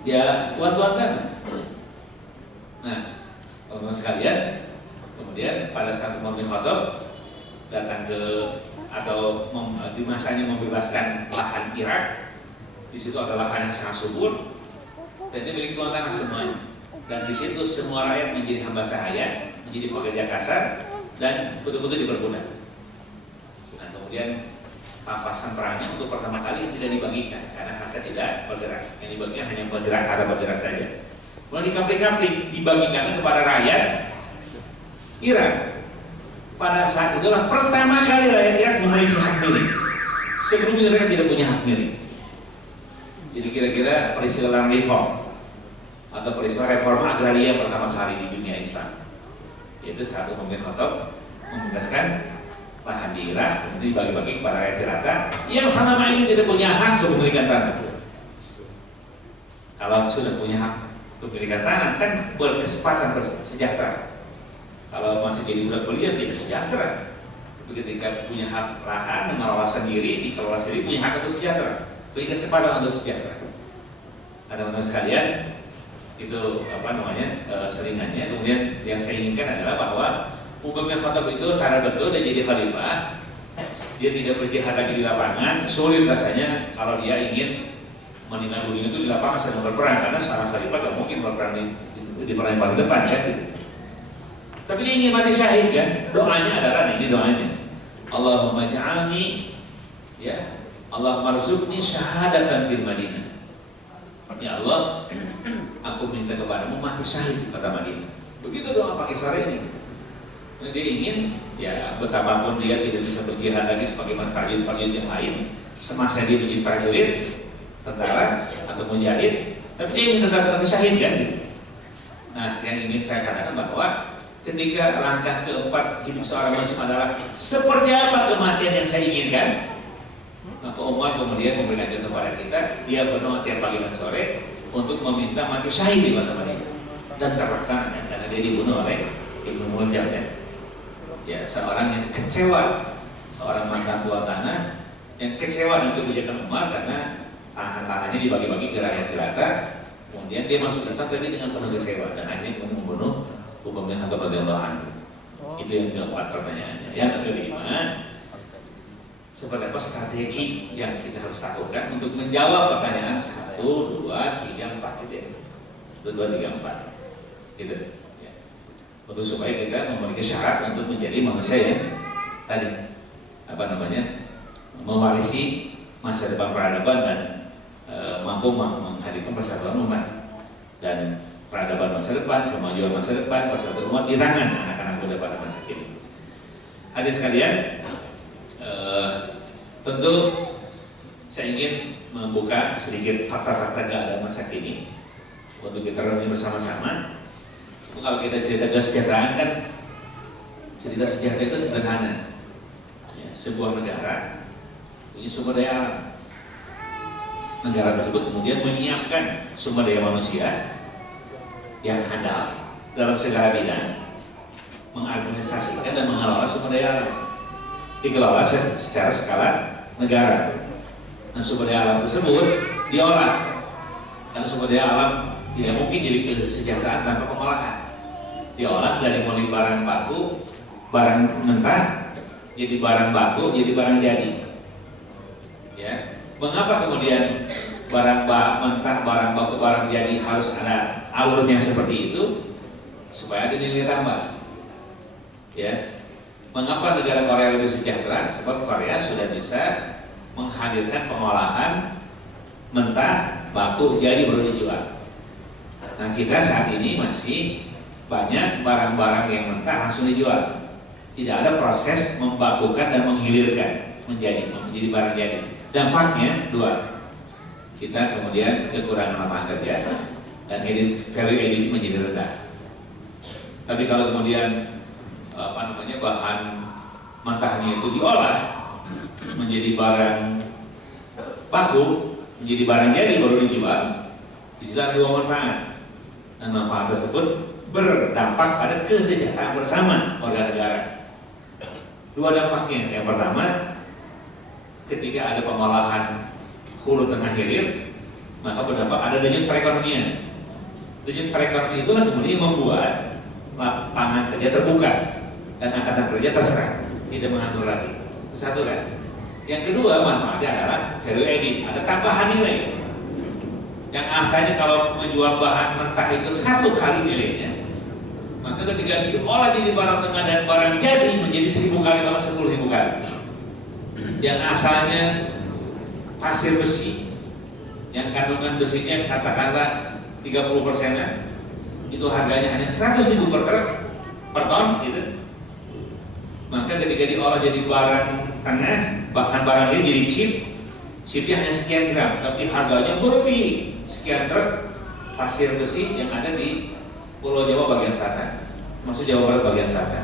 dia tuan-tuan tanah. Nah, teman-teman sekalian, kemudian pada saat Umar bin Khattab datang ke atau di masanya membebaskan lahan Irak, di situ ada lahan yang sangat subur dan ini milik tuan tanah semuanya. Dan di situ semua rakyat menjadi hamba sahaya, menjadi pekerja kasar dan betul-betul diperbudak. Nah, kemudian pampasan perangnya untuk pertama kali tidak dibagikan karena harta tidak bergerak. Yang dibagikan hanya bergerak, harta bergerak saja. Kemudian dikapling-kapling, dibagikan kepada rakyat Irak. Pada saat itulah pertama kali rakyat Irak memiliki hak milik. Sebelumnya mereka tidak punya hak milik. Jadi kira-kira peristiwa reform atau peristiwa reforma agraria pertama kali di dunia Islam, yaitu saat Umar bin Khattab membebaskan lahan di Irak, kemudian dibagi-bagi kepada rakyat jelata yang selama ini tidak punya hak kepemilikan tanah. Kalau sudah punya hak kepemilikan tanah kan berkesempatan sejahtera. Kalau masih jadi budak belia tidak sejahtera. Tapi ketika punya hak lahan, mengelola sendiri, dikelola sendiri, punya hak untuk sejahtera, punya kesempatan untuk sejahtera. Ada teman-teman sekalian, itu selingannya. Kemudian yang saya inginkan adalah bahwa Umar bin Khattab itu sadar betul dan jadi khalifah. Dia tidak berjihad lagi di lapangan. Sulit rasanya kalau dia ingin meninggal dunia itu di lapangan sedang berperang, karena seorang khalifah tidak mungkin berperang di perang yang paling depan kan gitu. Tapi dia ingin mati syahid kan? Doanya adalah ini doanya. Allahumma ja'alni ya Allah marzuqni syahadatan bil Madinah. Ya Allah, aku minta kepadamu mati syahid di kota Madinah. Begitu doa pagi sore ini. Dia ingin ya betapapun dia tidak bisa berjihad lagi sebagaimana prajurit-prajurit yang lain semasa dia menjadi prajurit, tentara atau mujahid, tapi dia ingin tetap mati syahid kan gitu. Nah, yang ingin saya katakan bahwa ketika langkah keempat hidup seorang muslim adalah seperti apa kematian yang saya inginkan, maka Umar kemudian memberikan contoh kepada kita. Dia berdoa tiap pagi dan sore untuk meminta mati syahid di kota Madinah, dan terlaksana karena dia dibunuh oleh Ibnu Muljam ya seorang yang kecewa, seorang mantan tuan tanah yang kecewa dengan kebijakan Umar karena tanah-tanahnya dibagi-bagi ke rakyat jelata. Kemudian dia masuk Islam tapi dengan penuh kecewa dan akhirnya membunuh Umar bin Khattab radhiyallahu anhu. Itu yang keempat pertanyaannya. Yang kelima, seperti apa strategi yang kita harus lakukan untuk menjawab pertanyaan 1, 2, 3, 4 gitu. 1, 2, 3, 4 gitu ya. Untuk supaya kita memiliki syarat untuk menjadi manusia yang tadi mewarisi masa depan peradaban dan mampu menghadirkan persatuan umat dan peradaban masa depan, kemajuan masa depan, persatuan umat di tangan anak-anak muda pada masa kini. Hadirin sekalian, tentu saya ingin membuka sedikit fakta-fakta keadaan masa kini untuk kita renungi bersama-sama. Kalau kita cerita kesejahteraan kan, cerita sejahtera itu sederhana. Ya, sebuah negara punya sumber daya alam. Negara tersebut kemudian menyiapkan sumber daya manusia yang handal dalam segala bidang, mengadministrasikan dan mengelola sumber daya alam, dikelola secara skala negara. Nah, sumber daya alam tersebut diolah, karena sumber daya alam tidak mungkin jadi kesejahteraan tanpa pengolahan. Diolah dari mulai barang baku, barang mentah, jadi barang baku, jadi barang jadi. Ya, mengapa kemudian barang mentah, barang baku, barang jadi harus ada alurnya seperti itu? Supaya ada nilai tambah. Ya, mengapa negara Korea lebih sejahtera? Sebab Korea sudah bisa menghadirkan pengolahan mentah, baku, jadi baru dijual. Nah, kita saat ini masih banyak barang-barang yang mentah langsung dijual. Tidak ada proses membakukan dan menghilirkan menjadi barang jadi. Dampaknya dua. Kita kemudian kekurangan lapangan kerja dan value added menjadi rendah. Tapi kalau kemudian bahan mentahnya itu diolah menjadi barang baku, menjadi barang jadi baru dijual, di situ ada dua manfaat. Dan manfaat tersebut berdampak pada kesejahteraan bersama warga negara. Dua dampaknya. Yang pertama, ketika ada pengolahan hulu tengah hilir, Maka berdampak ada denyut perekonomian. Denyut perekonomian itulah kemudian membuat lapangan kerja terbuka dan angkatan kerja terserap, tidak mengatur lagi. Itu satu kan. Yang kedua manfaatnya adalah value added, ada tambahan nilai. Yang asalnya kalau menjual bahan mentah itu 1 kali nilainya, maka ketika diolah jadi barang tengah dan barang jadi menjadi 1000 kali bahkan 10.000 kali. Yang asalnya pasir besi, yang kandungan besinya katakanlah 30%-an, itu harganya hanya 100.000 per ton gitu. Maka ketika diolah jadi barang tengah, bahkan barang ini jadi chipnya hanya sekian gram, tapi harganya berlebih sekian truk pasir besi yang ada di Pulau Jawa bagian selatan, maksud Jawa Barat bagian selatan.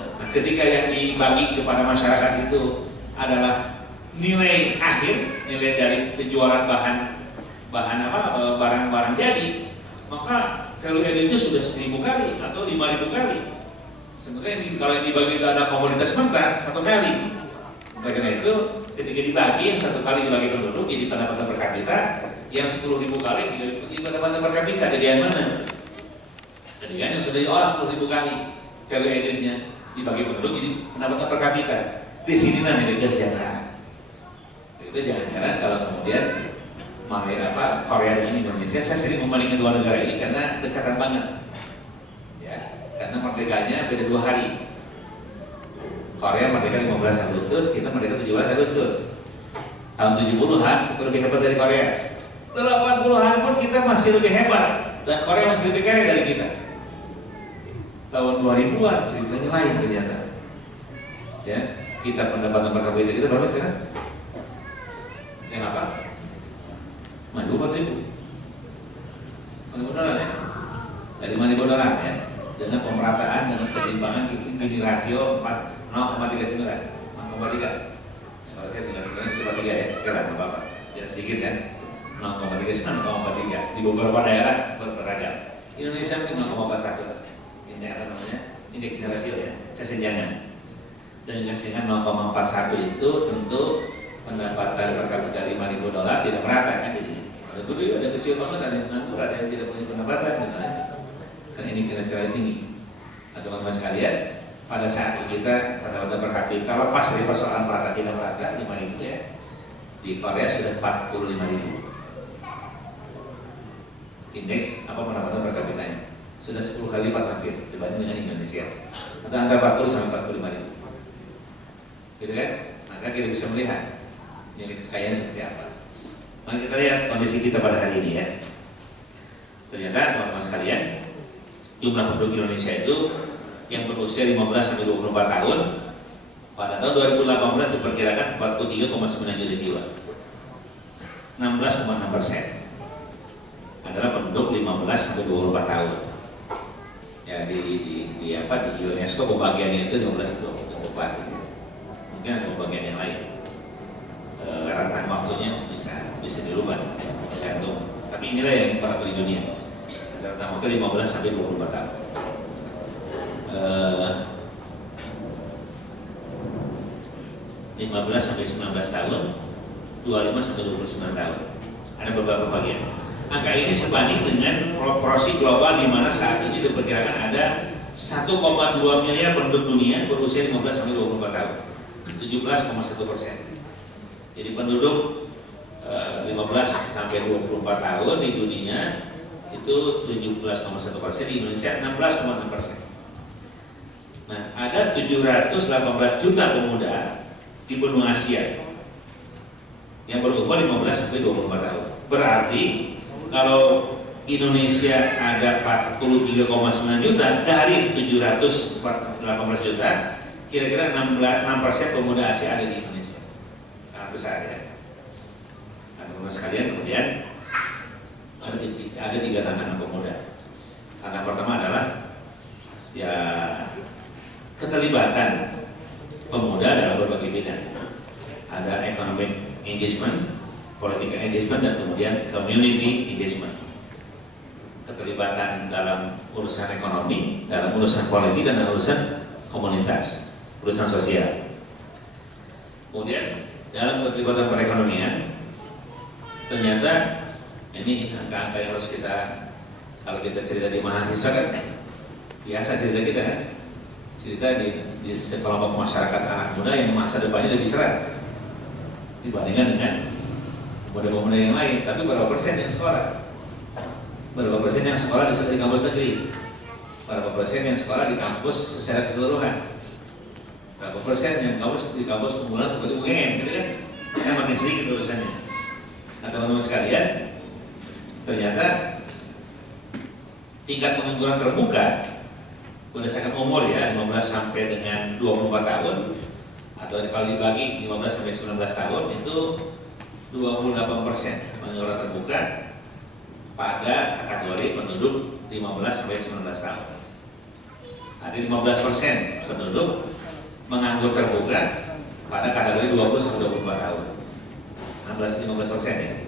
Nah, ketika yang dibagi kepada masyarakat itu adalah nilai akhir, nilai dari penjualan barang-barang jadi, maka value added itu sudah 1000 kali atau 5.000 kali. Sebenarnya kalau yang dibagi itu ada komoditas mentah 1 kali. Karena itu ketika dibagi yang 1 kali dibagi penduduk jadi pendapatan per kapita, yang 10.000 kali jadi pendapatan per kapita. Jadi yang mana? Jadi kan yang sudah diolah 10.000 kali value added-nya dibagi penduduk jadi pendapatan per kapita. Di sinilah nilai kesejahteraan. Itu jangan-jangan kalau kemudian Korea dengan Indonesia, saya sering membandingkan 2 negara ini karena dekatan banget. Ya, karena merdekanya beda 2 hari. Korea merdeka 15 Agustus, kita merdeka 17 Agustus. Tahun 70-an kita lebih hebat dari Korea. 80-an pun kita masih lebih hebat dan Korea masih lebih kaya dari kita. Tahun 2000-an ceritanya lain ternyata. Ya, kita pendapatan per kapita kita berapa sekarang? Yang apa? Maju 4.000. $4.000 ya? Dari $5.000 ya? Dengan pemerataan, dengan keseimbangan gini rasio 0,39, 0,3. Kalau saya tinggal sekarang 0,3 ya, sekarang apa-apa. Jangan sedikit kan? 0,3, 0,3. Di beberapa daerah beragam. Indonesia mungkin 0,41. Ini apa namanya? Indeks rasio ya, kesenjangan. Dan kesenjangan 0,41 itu tentu pendapatan per kapita $5.000 tidak merata kan jadinya. Ada dulu ada kecil banget, ada yang nganggur, ada yang tidak punya pendapatan gitu kan. Karena ini finansialnya tinggi. Nah, teman-teman sekalian, pada saat kita pendapatan per kapita lepas dari persoalan merata tidak merata 5.000 ya. Di Korea sudah 45.000. Indeks apa pendapatan per kapitanya sudah 10 kali lipat hampir dibanding dengan Indonesia. Atau antara 40 sampai 45.000. Gitu kan? Maka kita bisa melihat nilai kekayaan seperti apa. Mari kita lihat kondisi kita pada hari ini ya. Ternyata teman-teman sekalian, jumlah penduduk Indonesia itu yang berusia 15 sampai 24 tahun pada tahun 2018 diperkirakan 43,9 juta jiwa. 16,6% adalah penduduk 15 sampai 24 tahun. Ya di UNESCO pembagiannya itu 15 sampai 24. Mungkin ada pembagian yang lain. Rentang waktunya bisa dirubah tergantung. Tapi inilah yang para di dunia. Rentang waktu 15 sampai 24 tahun. 15 sampai 19 tahun, 25 sampai 29 tahun. Ada beberapa bagian. Angka ini sebanding dengan proporsi global di mana saat ini diperkirakan ada 1,2 miliar penduduk dunia berusia 15 sampai 24 tahun. 17,1%. Jadi penduduk 15 sampai 24 tahun di dunia itu 17,1%, di Indonesia 16,6%. Nah, ada 718 juta pemuda di benua Asia yang berumur 15 sampai 24 tahun. Berarti kalau Indonesia ada 43,9 juta dari 718 juta, kira-kira 6% pemuda Asia ada di Indonesia. Sangat besar ya. Nah, teman-teman sekalian, kemudian ada 3 tantangan pemuda. Tantangan pertama adalah ya keterlibatan pemuda dalam berbagai bidang. Ada economic engagement, political engagement, dan kemudian community engagement. Keterlibatan dalam urusan ekonomi, dalam urusan politik, dan dalam urusan komunitas, urusan sosial. Kemudian dalam keterlibatan perekonomian ternyata ini angka-angka yang harus kita, kalau kita cerita di mahasiswa kan biasa cerita kita kan, cerita di sekelompok masyarakat anak muda yang masa depannya lebih cerah dibandingkan dengan pemuda-pemuda yang lain. Tapi berapa persen yang sekolah? Berapa persen yang sekolah di kampus negeri? Berapa persen yang sekolah di kampus secara keseluruhan? Berapa persen yang di kampus unggulan seperti UGM, gitu kan? Kan makin sedikit urusannya. Nah teman-teman sekalian, ternyata tingkat pengangguran terbuka berdasarkan umur ya, 15 sampai dengan 24 tahun, atau kalau dibagi 15 sampai 19 tahun itu 28% pengangguran terbuka pada kategori penduduk 15 sampai 19 tahun. Ada 15% penduduk menganggur terbuka pada kategori 20 sampai 24 tahun. 16-15% ya.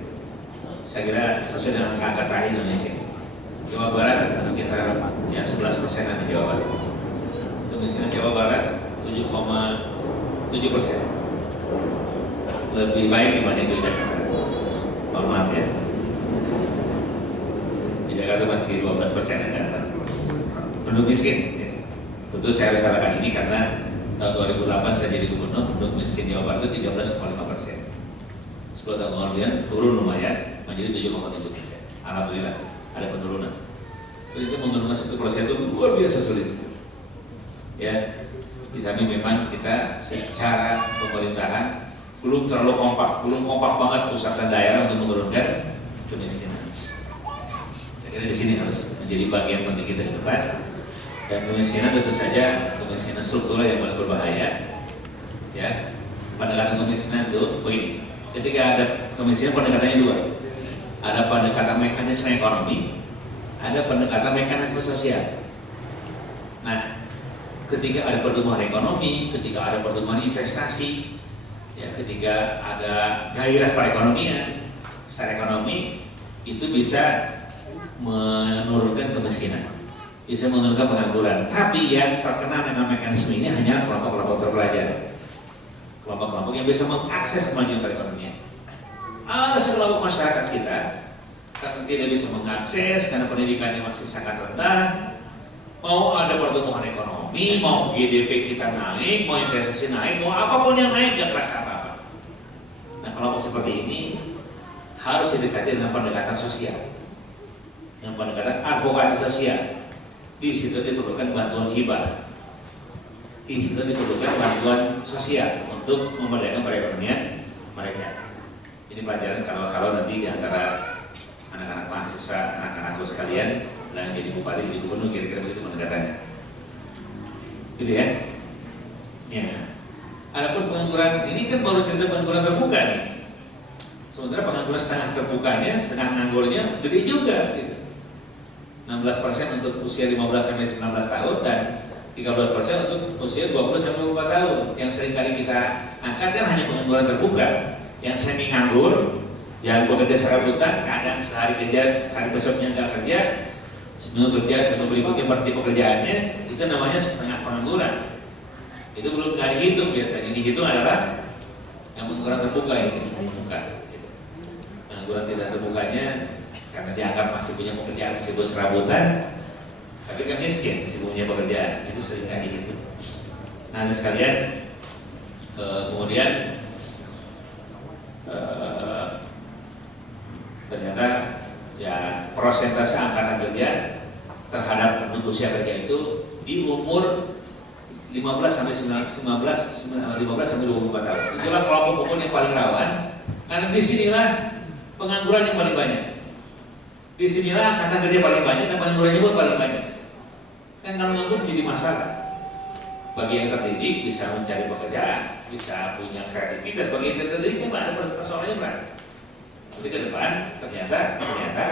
Saya kira sesuai dengan angka terakhir Indonesia. Jawa Barat sekitar ya 11% di Jawa Barat. Kemiskinan Jawa Barat 7,7%. Lebih baik dibanding di Jakarta. Mohon maaf ya. Di Jakarta masih 12% ya. Penduduk miskin. Ya. Tentu saya harus katakan ini karena tahun 2008 saya jadi gubernur, penduduk miskin Jawa Barat itu 13,5%. 10 tahun kemudian turun lumayan menjadi 7,7%. Alhamdulillah ada penurunan. Jadi itu menurunkan 1% itu luar biasa sulit. Ya, di samping memang kita secara pemerintahan belum terlalu kompak, belum kompak banget pusat dan daerah untuk menurunkan kemiskinan. Saya kira di sini harus menjadi bagian penting kita ke depan. Dan kemiskinan tentu saja kemiskinan struktural yang paling berbahaya. Ya, pendekatan kemiskinan itu begini. Ketika ada kemiskinan pendekatannya dua. Ada pendekatan mekanisme ekonomi, ada pendekatan mekanisme sosial. Nah, ketika ada pertumbuhan ekonomi, ketika ada pertumbuhan investasi, ya, ketika ada gairah perekonomian, secara ekonomi itu bisa menurunkan kemiskinan, bisa menurunkan pengangguran. Tapi yang terkena dengan mekanisme ini hanya kelompok-kelompok terpelajar, kelompok-kelompok yang bisa mengakses kemajuan perekonomian. Ada sekelompok masyarakat kita karena tidak bisa mengakses karena pendidikannya masih sangat rendah. Mau ada pertumbuhan ekonomi, mau GDP kita naik, mau investasi naik, mau apapun yang naik gak terasa apa-apa. Nah kelompok seperti ini harus didekati dengan pendekatan sosial, dengan pendekatan advokasi sosial. Di situ diperlukan bantuan hibah, di situ diperlukan bantuan sosial untuk memberdayakan perekonomian mereka. Ini pelajaran kalau nanti di antara anak-anak mahasiswa, anak-anakku sekalian dan jadi bupati, jadi gubernur, kira-kira begitu pendekatannya. Gitu ya. Ya. Adapun pengangguran ini kan baru cerita pengangguran terbuka nih. Sementara pengangguran setengah terbukanya, setengah nganggurnya gede juga gitu. 16% untuk usia 15 sampai 19 tahun dan 13% untuk usia 20 sampai 24 tahun. Yang sering kali kita angkat kan hanya pengangguran terbuka. Yang semi nganggur, yang bekerja serabutan, kadang sehari kerja, sehari besoknya nggak kerja, seminggu kerja, seminggu berikutnya berhenti pekerjaannya, itu namanya setengah pengangguran. Itu belum nggak dihitung biasanya. Dihitung adalah yang pengangguran terbuka ini, bukan. Pengangguran tidak terbukanya karena dianggap masih punya pekerjaan, masih serabutan, tapi kan miskin, masih punya pekerjaan, itu sering nggak dihitung. Nah, sekalian, kemudian ternyata ya persentase angkatan kerja terhadap penduduk usia kerja itu di umur 15 sampai 24 tahun. Itulah kelompok umur yang paling rawan karena disinilah pengangguran yang paling banyak. Disinilah angkatan kerja paling banyak dan penganggurannya pun paling banyak. Kan kalau nganggur menjadi masalah. Bagi yang terdidik bisa mencari pekerjaan, bisa punya kreativitas. Bagi yang terdidik kan ada persoalannya berat. Tapi ke depan ternyata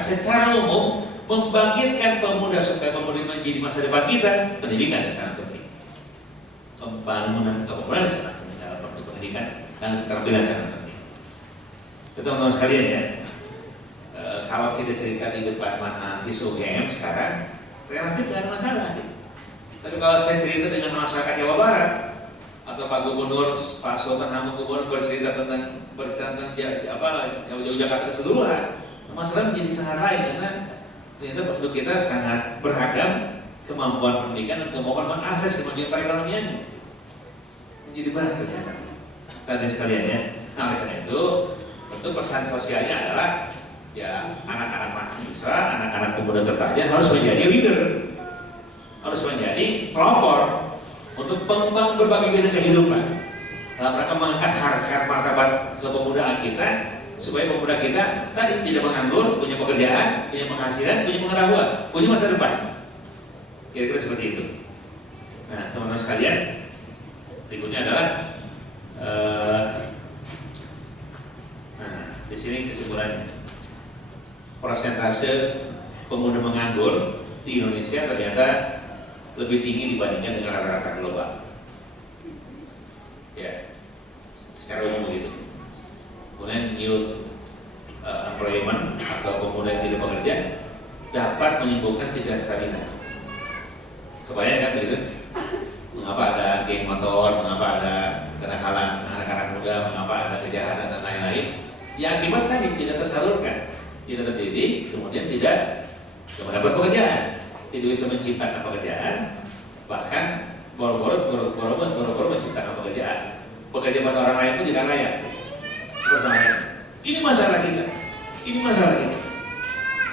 secara umum membangkitkan pemuda supaya pemuda menjadi masa depan kita, pendidikan yang sangat penting. Pembangunan kepemudaan sangat penting dalam pendidikan dan keterampilan sangat penting. Teman-teman sekalian ya, kalau kita cerita di depan mahasiswa UGM sekarang relatif tidak ada masalah. Tapi kalau saya cerita dengan masyarakat Jawa Barat atau Pak Gubernur, Pak Sultan Hamengkubuwono bercerita tentang Jakarta keseluruhan, masalah menjadi sangat lain karena ternyata penduduk kita sangat beragam, kemampuan pendidikan dan kemampuan mengakses kemajuan perekonomiannya menjadi berat ternyata. Tadi sekalian ya. Nah, oleh karena itu, tentu pesan sosialnya adalah ya anak-anak mahasiswa, anak-anak pemuda terpelajar harus menjadi leader, harus menjadi pelopor untuk pengembang berbagai bidang kehidupan dalam rangka mengangkat harkat martabat kepemudaan kita supaya pemuda kita tadi tidak menganggur, punya pekerjaan, punya penghasilan, punya pengetahuan, punya masa depan. Kira-kira seperti itu. Nah, teman-teman sekalian, berikutnya adalah di sini kesimpulannya, persentase pemuda menganggur di Indonesia ternyata lebih tinggi dibandingkan dengan rata-rata global. Ya, secara umum begitu. Kemudian youth employment atau pemuda yang tidak bekerja dapat menimbulkan ketidakstabilan. Kebayang kan begitu? Mengapa ada geng motor, mengapa ada kenakalan anak-anak muda, mengapa ada kejahatan dan lain-lain? Ya akibat tadi tidak tersalurkan, tidak terdidik, kemudian tidak mendapat pekerjaan, tidak bisa menciptakan pekerjaan, bahkan boro-boro menciptakan pekerjaan. Pekerja pada orang lain pun tidak layak. Persoalannya, ini masalah kita. Ini masalah kita.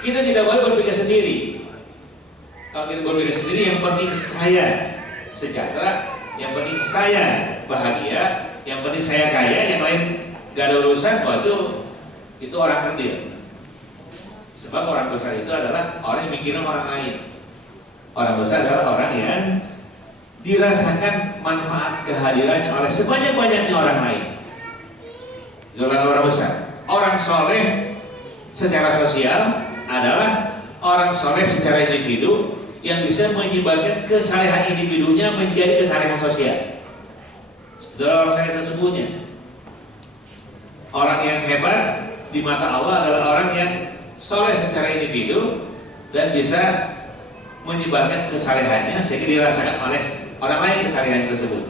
Kita tidak boleh berpikir sendiri. Kalau kita berpikir sendiri, yang penting saya sejahtera, yang penting saya bahagia, yang penting saya kaya, yang lain gak ada urusan. Waktu itu orang kerdil. Sebab orang besar itu adalah orang yang mikirin orang lain. Orang besar adalah orang yang dirasakan manfaat kehadirannya oleh sebanyak-banyaknya orang lain. Itu orang besar. Orang soleh secara sosial adalah orang soleh secara individu yang bisa menyebarkan kesalehan individunya menjadi kesalehan sosial. Itu orang soleh sesungguhnya. Orang yang hebat di mata Allah adalah orang yang soleh secara individu dan bisa menyebarkan kesalehannya sehingga dirasakan oleh orang lain kesalehan tersebut.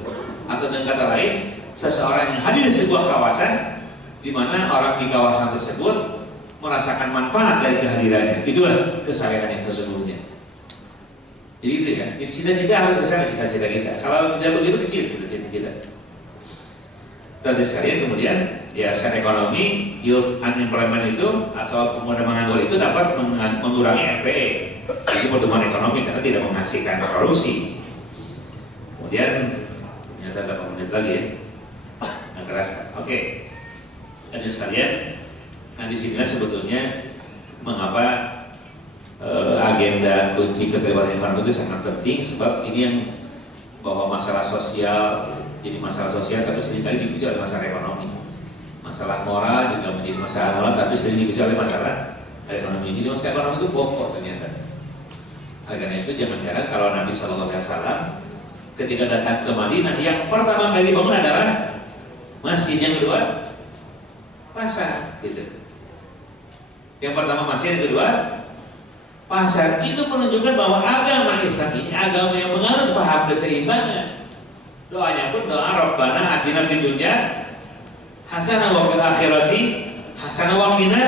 Atau dengan kata lain, seseorang yang hadir di sebuah kawasan di mana orang di kawasan tersebut merasakan manfaat dari kehadirannya. Itulah kesalehan yang sesungguhnya. Jadi itu ya. Jadi cita-cita harus ke sana, cita-cita kita. Kalau tidak begitu kecil cita-cita kita. Dan sekalian kemudian ya secara ekonomi youth unemployment itu atau pemuda menganggur itu dapat mengurangi RPE, itu pertumbuhan ekonomi karena tidak menghasilkan korupsi. Kemudian ternyata ada 8 menit lagi ya, nggak kerasa. Oke, dan sekalian, nah disinilah sebetulnya mengapa agenda kunci keterlibatan ekonomi itu sangat penting, sebab ini yang bahwa masalah sosial jadi masalah sosial, tapi seringkali dipicu oleh masalah ekonomi. Masalah moral juga menjadi masalah moral, tapi sering dipicu oleh masalah ekonomi. Jadi masalah ekonomi itu pokok ternyata. Karena itu jangan heran kalau Nabi SAW ketika datang ke Madinah, yang pertama kali dibangun adalah masjid, yang kedua pasar, gitu. Yang pertama masjid, yang kedua pasar. Itu menunjukkan bahwa agama Islam ini agama yang menganut paham keseimbangan. Doanya pun doa Rabbana atina fid dunya hasanah wa fil akhirati hasanah wa qina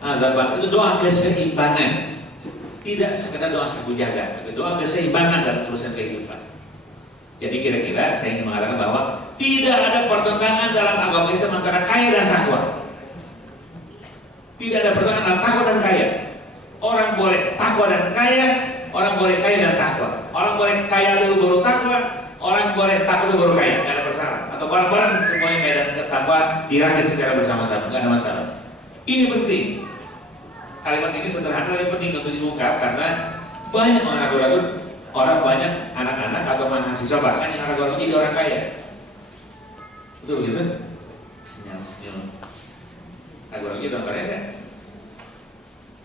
adzaban. Itu doa keseimbangan. Tidak sekedar doa sapu jagat, tapi doa keseimbangan dalam urusan kehidupan. Jadi kira-kira saya ingin mengatakan bahwa tidak ada pertentangan dalam agama Islam antara kaya dan takwa. Tidak ada pertentangan antara takwa dan kaya. Orang boleh takwa dan kaya, orang boleh kaya dan takwa. Orang boleh kaya dulu baru takwa, orang boleh takwa dulu baru kaya, tidak ada masalah. Atau barang-barang semuanya kaya dan takwa dirakit secara bersama-sama, tidak ada masalah. Ini penting. Kalimat ini sederhana tapi penting untuk diungkap karena banyak orang ragu-ragu, orang banyak anak-anak atau mahasiswa bahkan yang ragu-ragu jadi orang kaya. Betul begitu? Senyum-senyum. Ragu-ragu jadi orang kaya kan?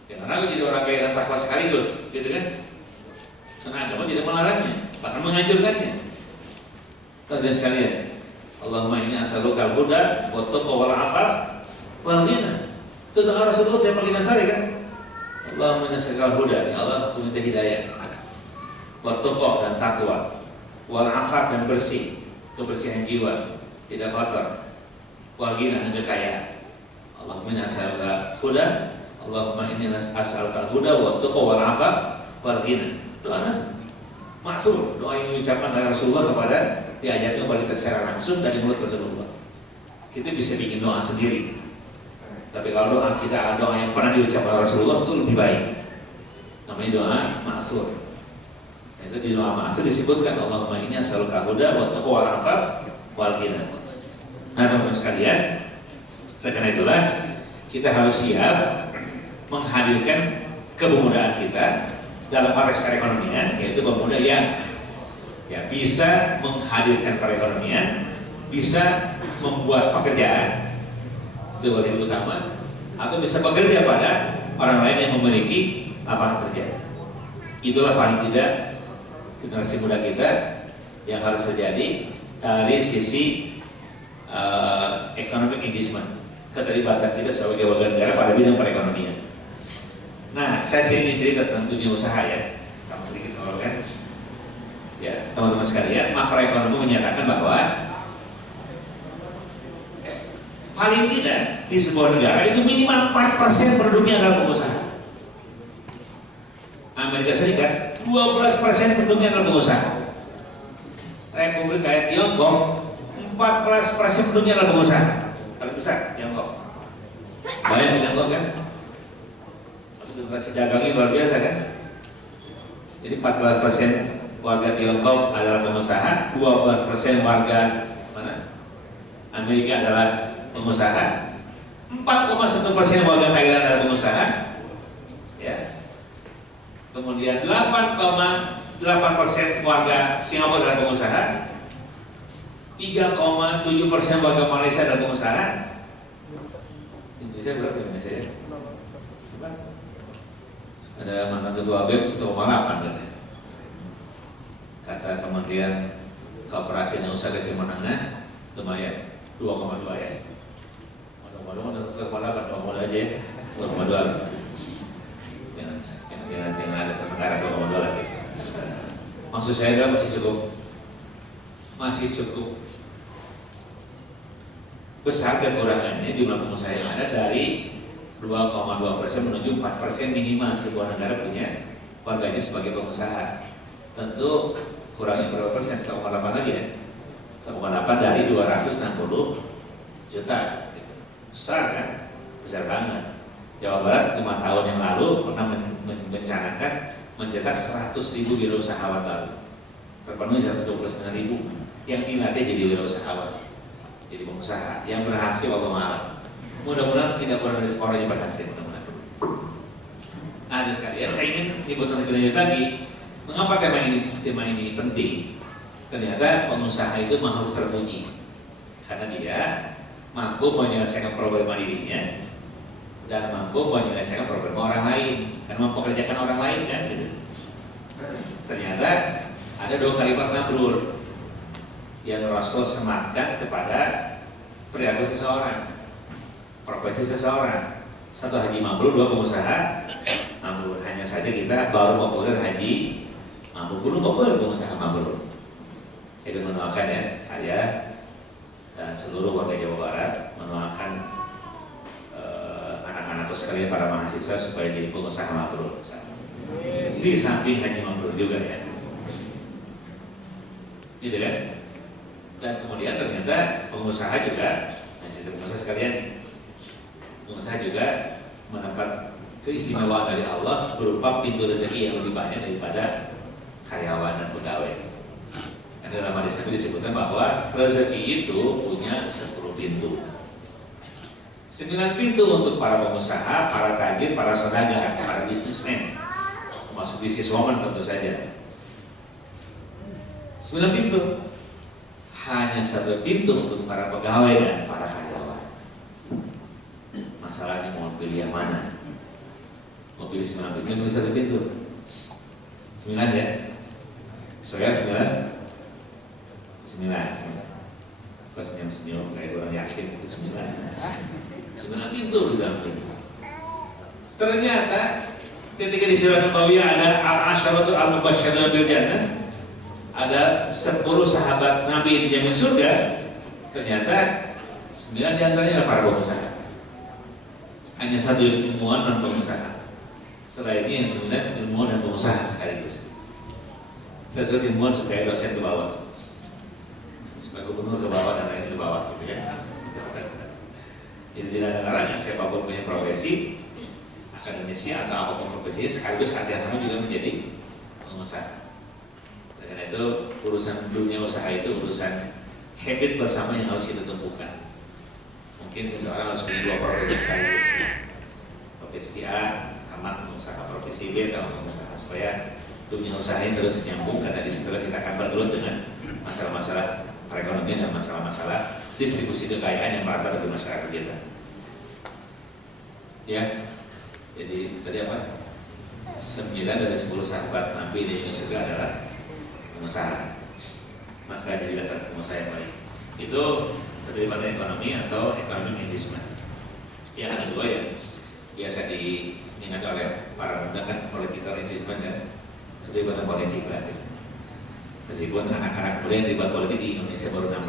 Yang ragu jadi orang kaya dan takwa sekaligus, gitu kan? Karena agama tidak melarangnya, bahkan menganjurkannya. Tadi sekalian, Allahumma inni as'aluka al-huda wa taqwa wal 'afaf wal ghina. Itu doa Rasulullah tiap pagi dan sore kan? Allahumma inni as'aluka al-huda, ya Allah, aku minta hidayah. Wa taqwa dan takwa, wal 'afaf dan bersih. kebersihan jiwa, tidak kotor, wal ghina, dan kekayaan. Allahumma inni as'aluka huda, Allahumma inni as'aluka huda wa tuqa wal afaf wal ghina. Doa maksud, doa yang diucapkan oleh Rasulullah kepada diajarkan kepada secara langsung dari mulut Rasulullah. Kita bisa bikin doa sendiri. Tapi kalau doa kita doa yang pernah diucapkan oleh Rasulullah itu lebih baik. Namanya doa ma'tsur. Itu di doa ma'tsur disebutkan Allahumma inni as'aluka huda wa tuqa wal afaf wal ghina. Nah, teman-teman sekalian, karena itulah kita harus siap menghadirkan kepemudaan kita dalam konteks perekonomian, yaitu pemuda yang bisa menghadirkan perekonomian, bisa membuat pekerjaan, itu lebih utama, atau bisa bekerja pada orang lain yang memiliki lapangan kerja. Itulah paling tidak generasi muda kita yang harus terjadi dari sisi economic engagement, keterlibatan kita sebagai warga negara pada bidang perekonomian. Nah, saya ingin cerita tentang dunia usaha ya, kamu sedikit kan? Ya, teman-teman sekalian, makroekonomi menyatakan bahwa paling tidak di sebuah negara itu minimal 4% penduduknya adalah pengusaha. Amerika Serikat 12% penduduknya adalah pengusaha. Republik kayak Tiongkok 14% penduduknya adalah pengusaha. Paling besar Tiongkok. Banyak di Tiongkok kan? Generasi dagangnya luar biasa kan? Jadi 14% warga Tiongkok adalah pengusaha, 12% warga mana? Amerika adalah pengusaha, 4,1% warga Thailand adalah pengusaha, ya. Kemudian 8,8% warga Singapura adalah pengusaha, 3,7% warga Malaysia adalah pengusaha. Indonesia berapa Indonesia ya? Ada mantan ketua BEM 1,8 katanya. Kata Kementerian Koperasi dan Usaha Kecil Menengah lumayan 2,2 ya. Mudah-mudahan 1,8 2,2 aja ya. 2,2. Yang ada Tenggara 2,2 lagi. Maksud saya adalah masih cukup besar kekurangannya jumlah pengusaha yang ada dari 2,2% menuju 4% minimal sebuah negara punya warganya sebagai pengusaha. Tentu kurangnya berapa persen? 1,8 lagi ya. 1,8 dari 260 juta. Besar kan? Besar banget. Jawa Barat 5 tahun yang lalu pernah mencanangkan mencetak 100.000 wirausahawan baru. Terpenuhi 129.000 yang dilatih jadi wirausahawan, jadi pengusaha yang berhasil Allah malam. Mudah-mudahan tidak kurang dari seorang yang berhasil. Mudah-mudahan. Nah, sekalian, saya ingin nyebutkan lebih lanjut lagi. Mengapa tema ini penting? Ternyata pengusaha itu harus terpuji karena dia mampu menyelesaikan problema dirinya dan mampu menyelesaikan problema orang lain, karena mempekerjakan orang lain kan. Gitu. Ternyata ada 2 kalimat mabrur yang Rasul sematkan kepada perilaku seseorang, profesi seseorang. 1 haji mabrur, 2 pengusaha mabrur. Hanya saja kita baru populer haji mabrur, belum populer pengusaha mabrur. Saya ingin mendoakan ya, saya dan seluruh warga Jawa Barat mendoakan anak-anakku sekalian, para mahasiswa supaya jadi pengusaha mabrur. Di samping haji mabrur juga ya, gitu kan? Dan kemudian ternyata pengusaha juga, pengusaha sekalian, pengusaha juga mendapat keistimewaan dari Allah berupa pintu rezeki yang lebih banyak daripada karyawan dan pegawai. Karena dalam hadis Nabi disebutkan bahwa rezeki itu punya 10 pintu. 9 pintu untuk para pengusaha, para tajir, para saudagar, para bisnismen, termasuk bisniswoman tentu saja. 9 pintu. Hanya 1 pintu untuk para pegawai dan para karyawan. Masalahnya mau pilih yang mana? Mau pilih 9 pintu, pilih 1 pintu. 9 ya? Soalnya 9. 9. Pas senyum-senyum kayak orang yakin itu 9. 9 pintu di dalam pintu. Ternyata ketika di Sirah Nabawiyah ada al-asyaratul al-mubasysyiruna bil jannah, ada 10 sahabat Nabi dijamin surga, ternyata 9 diantaranya adalah para pengusaha. Hanya 1 ilmuwan dan pengusaha. Selainnya yang 9 ilmuwan dan pengusaha sekaligus. Saya suruh ilmuwan supaya dosen ke bawah, supaya gubernur ke bawah dan lain ke bawah, gitu ya. Jadi tidak ada larangan saya apapun punya profesi akademisi atau apapun profesi sekaligus hati-hati juga menjadi pengusaha. Karena itu urusan dunia usaha itu urusan habit bersama yang harus kita tumbuhkan. Mungkin seseorang harus punya 2 profesi sekaligus. Profesi A amat pengusaha, profesi B kalau pengusaha, supaya dunia usaha ini terus nyambung, karena di situ kita akan bergelut dengan masalah-masalah perekonomian dan masalah-masalah distribusi kekayaan yang merata bagi masyarakat kita. Ya, jadi tadi apa? 9 dari 10 sahabat Nabi di surga adalah pengusaha. Maka jadi kata pengusaha yang baik. Itu keterlibatan ekonomi atau ekonomi manajemen. Yang kedua ya, biasa diminati oleh para muda kan political manajemen dan keterlibatan politik lah. Meskipun anak-anak muda yang terlibat politik di Indonesia baru 6%.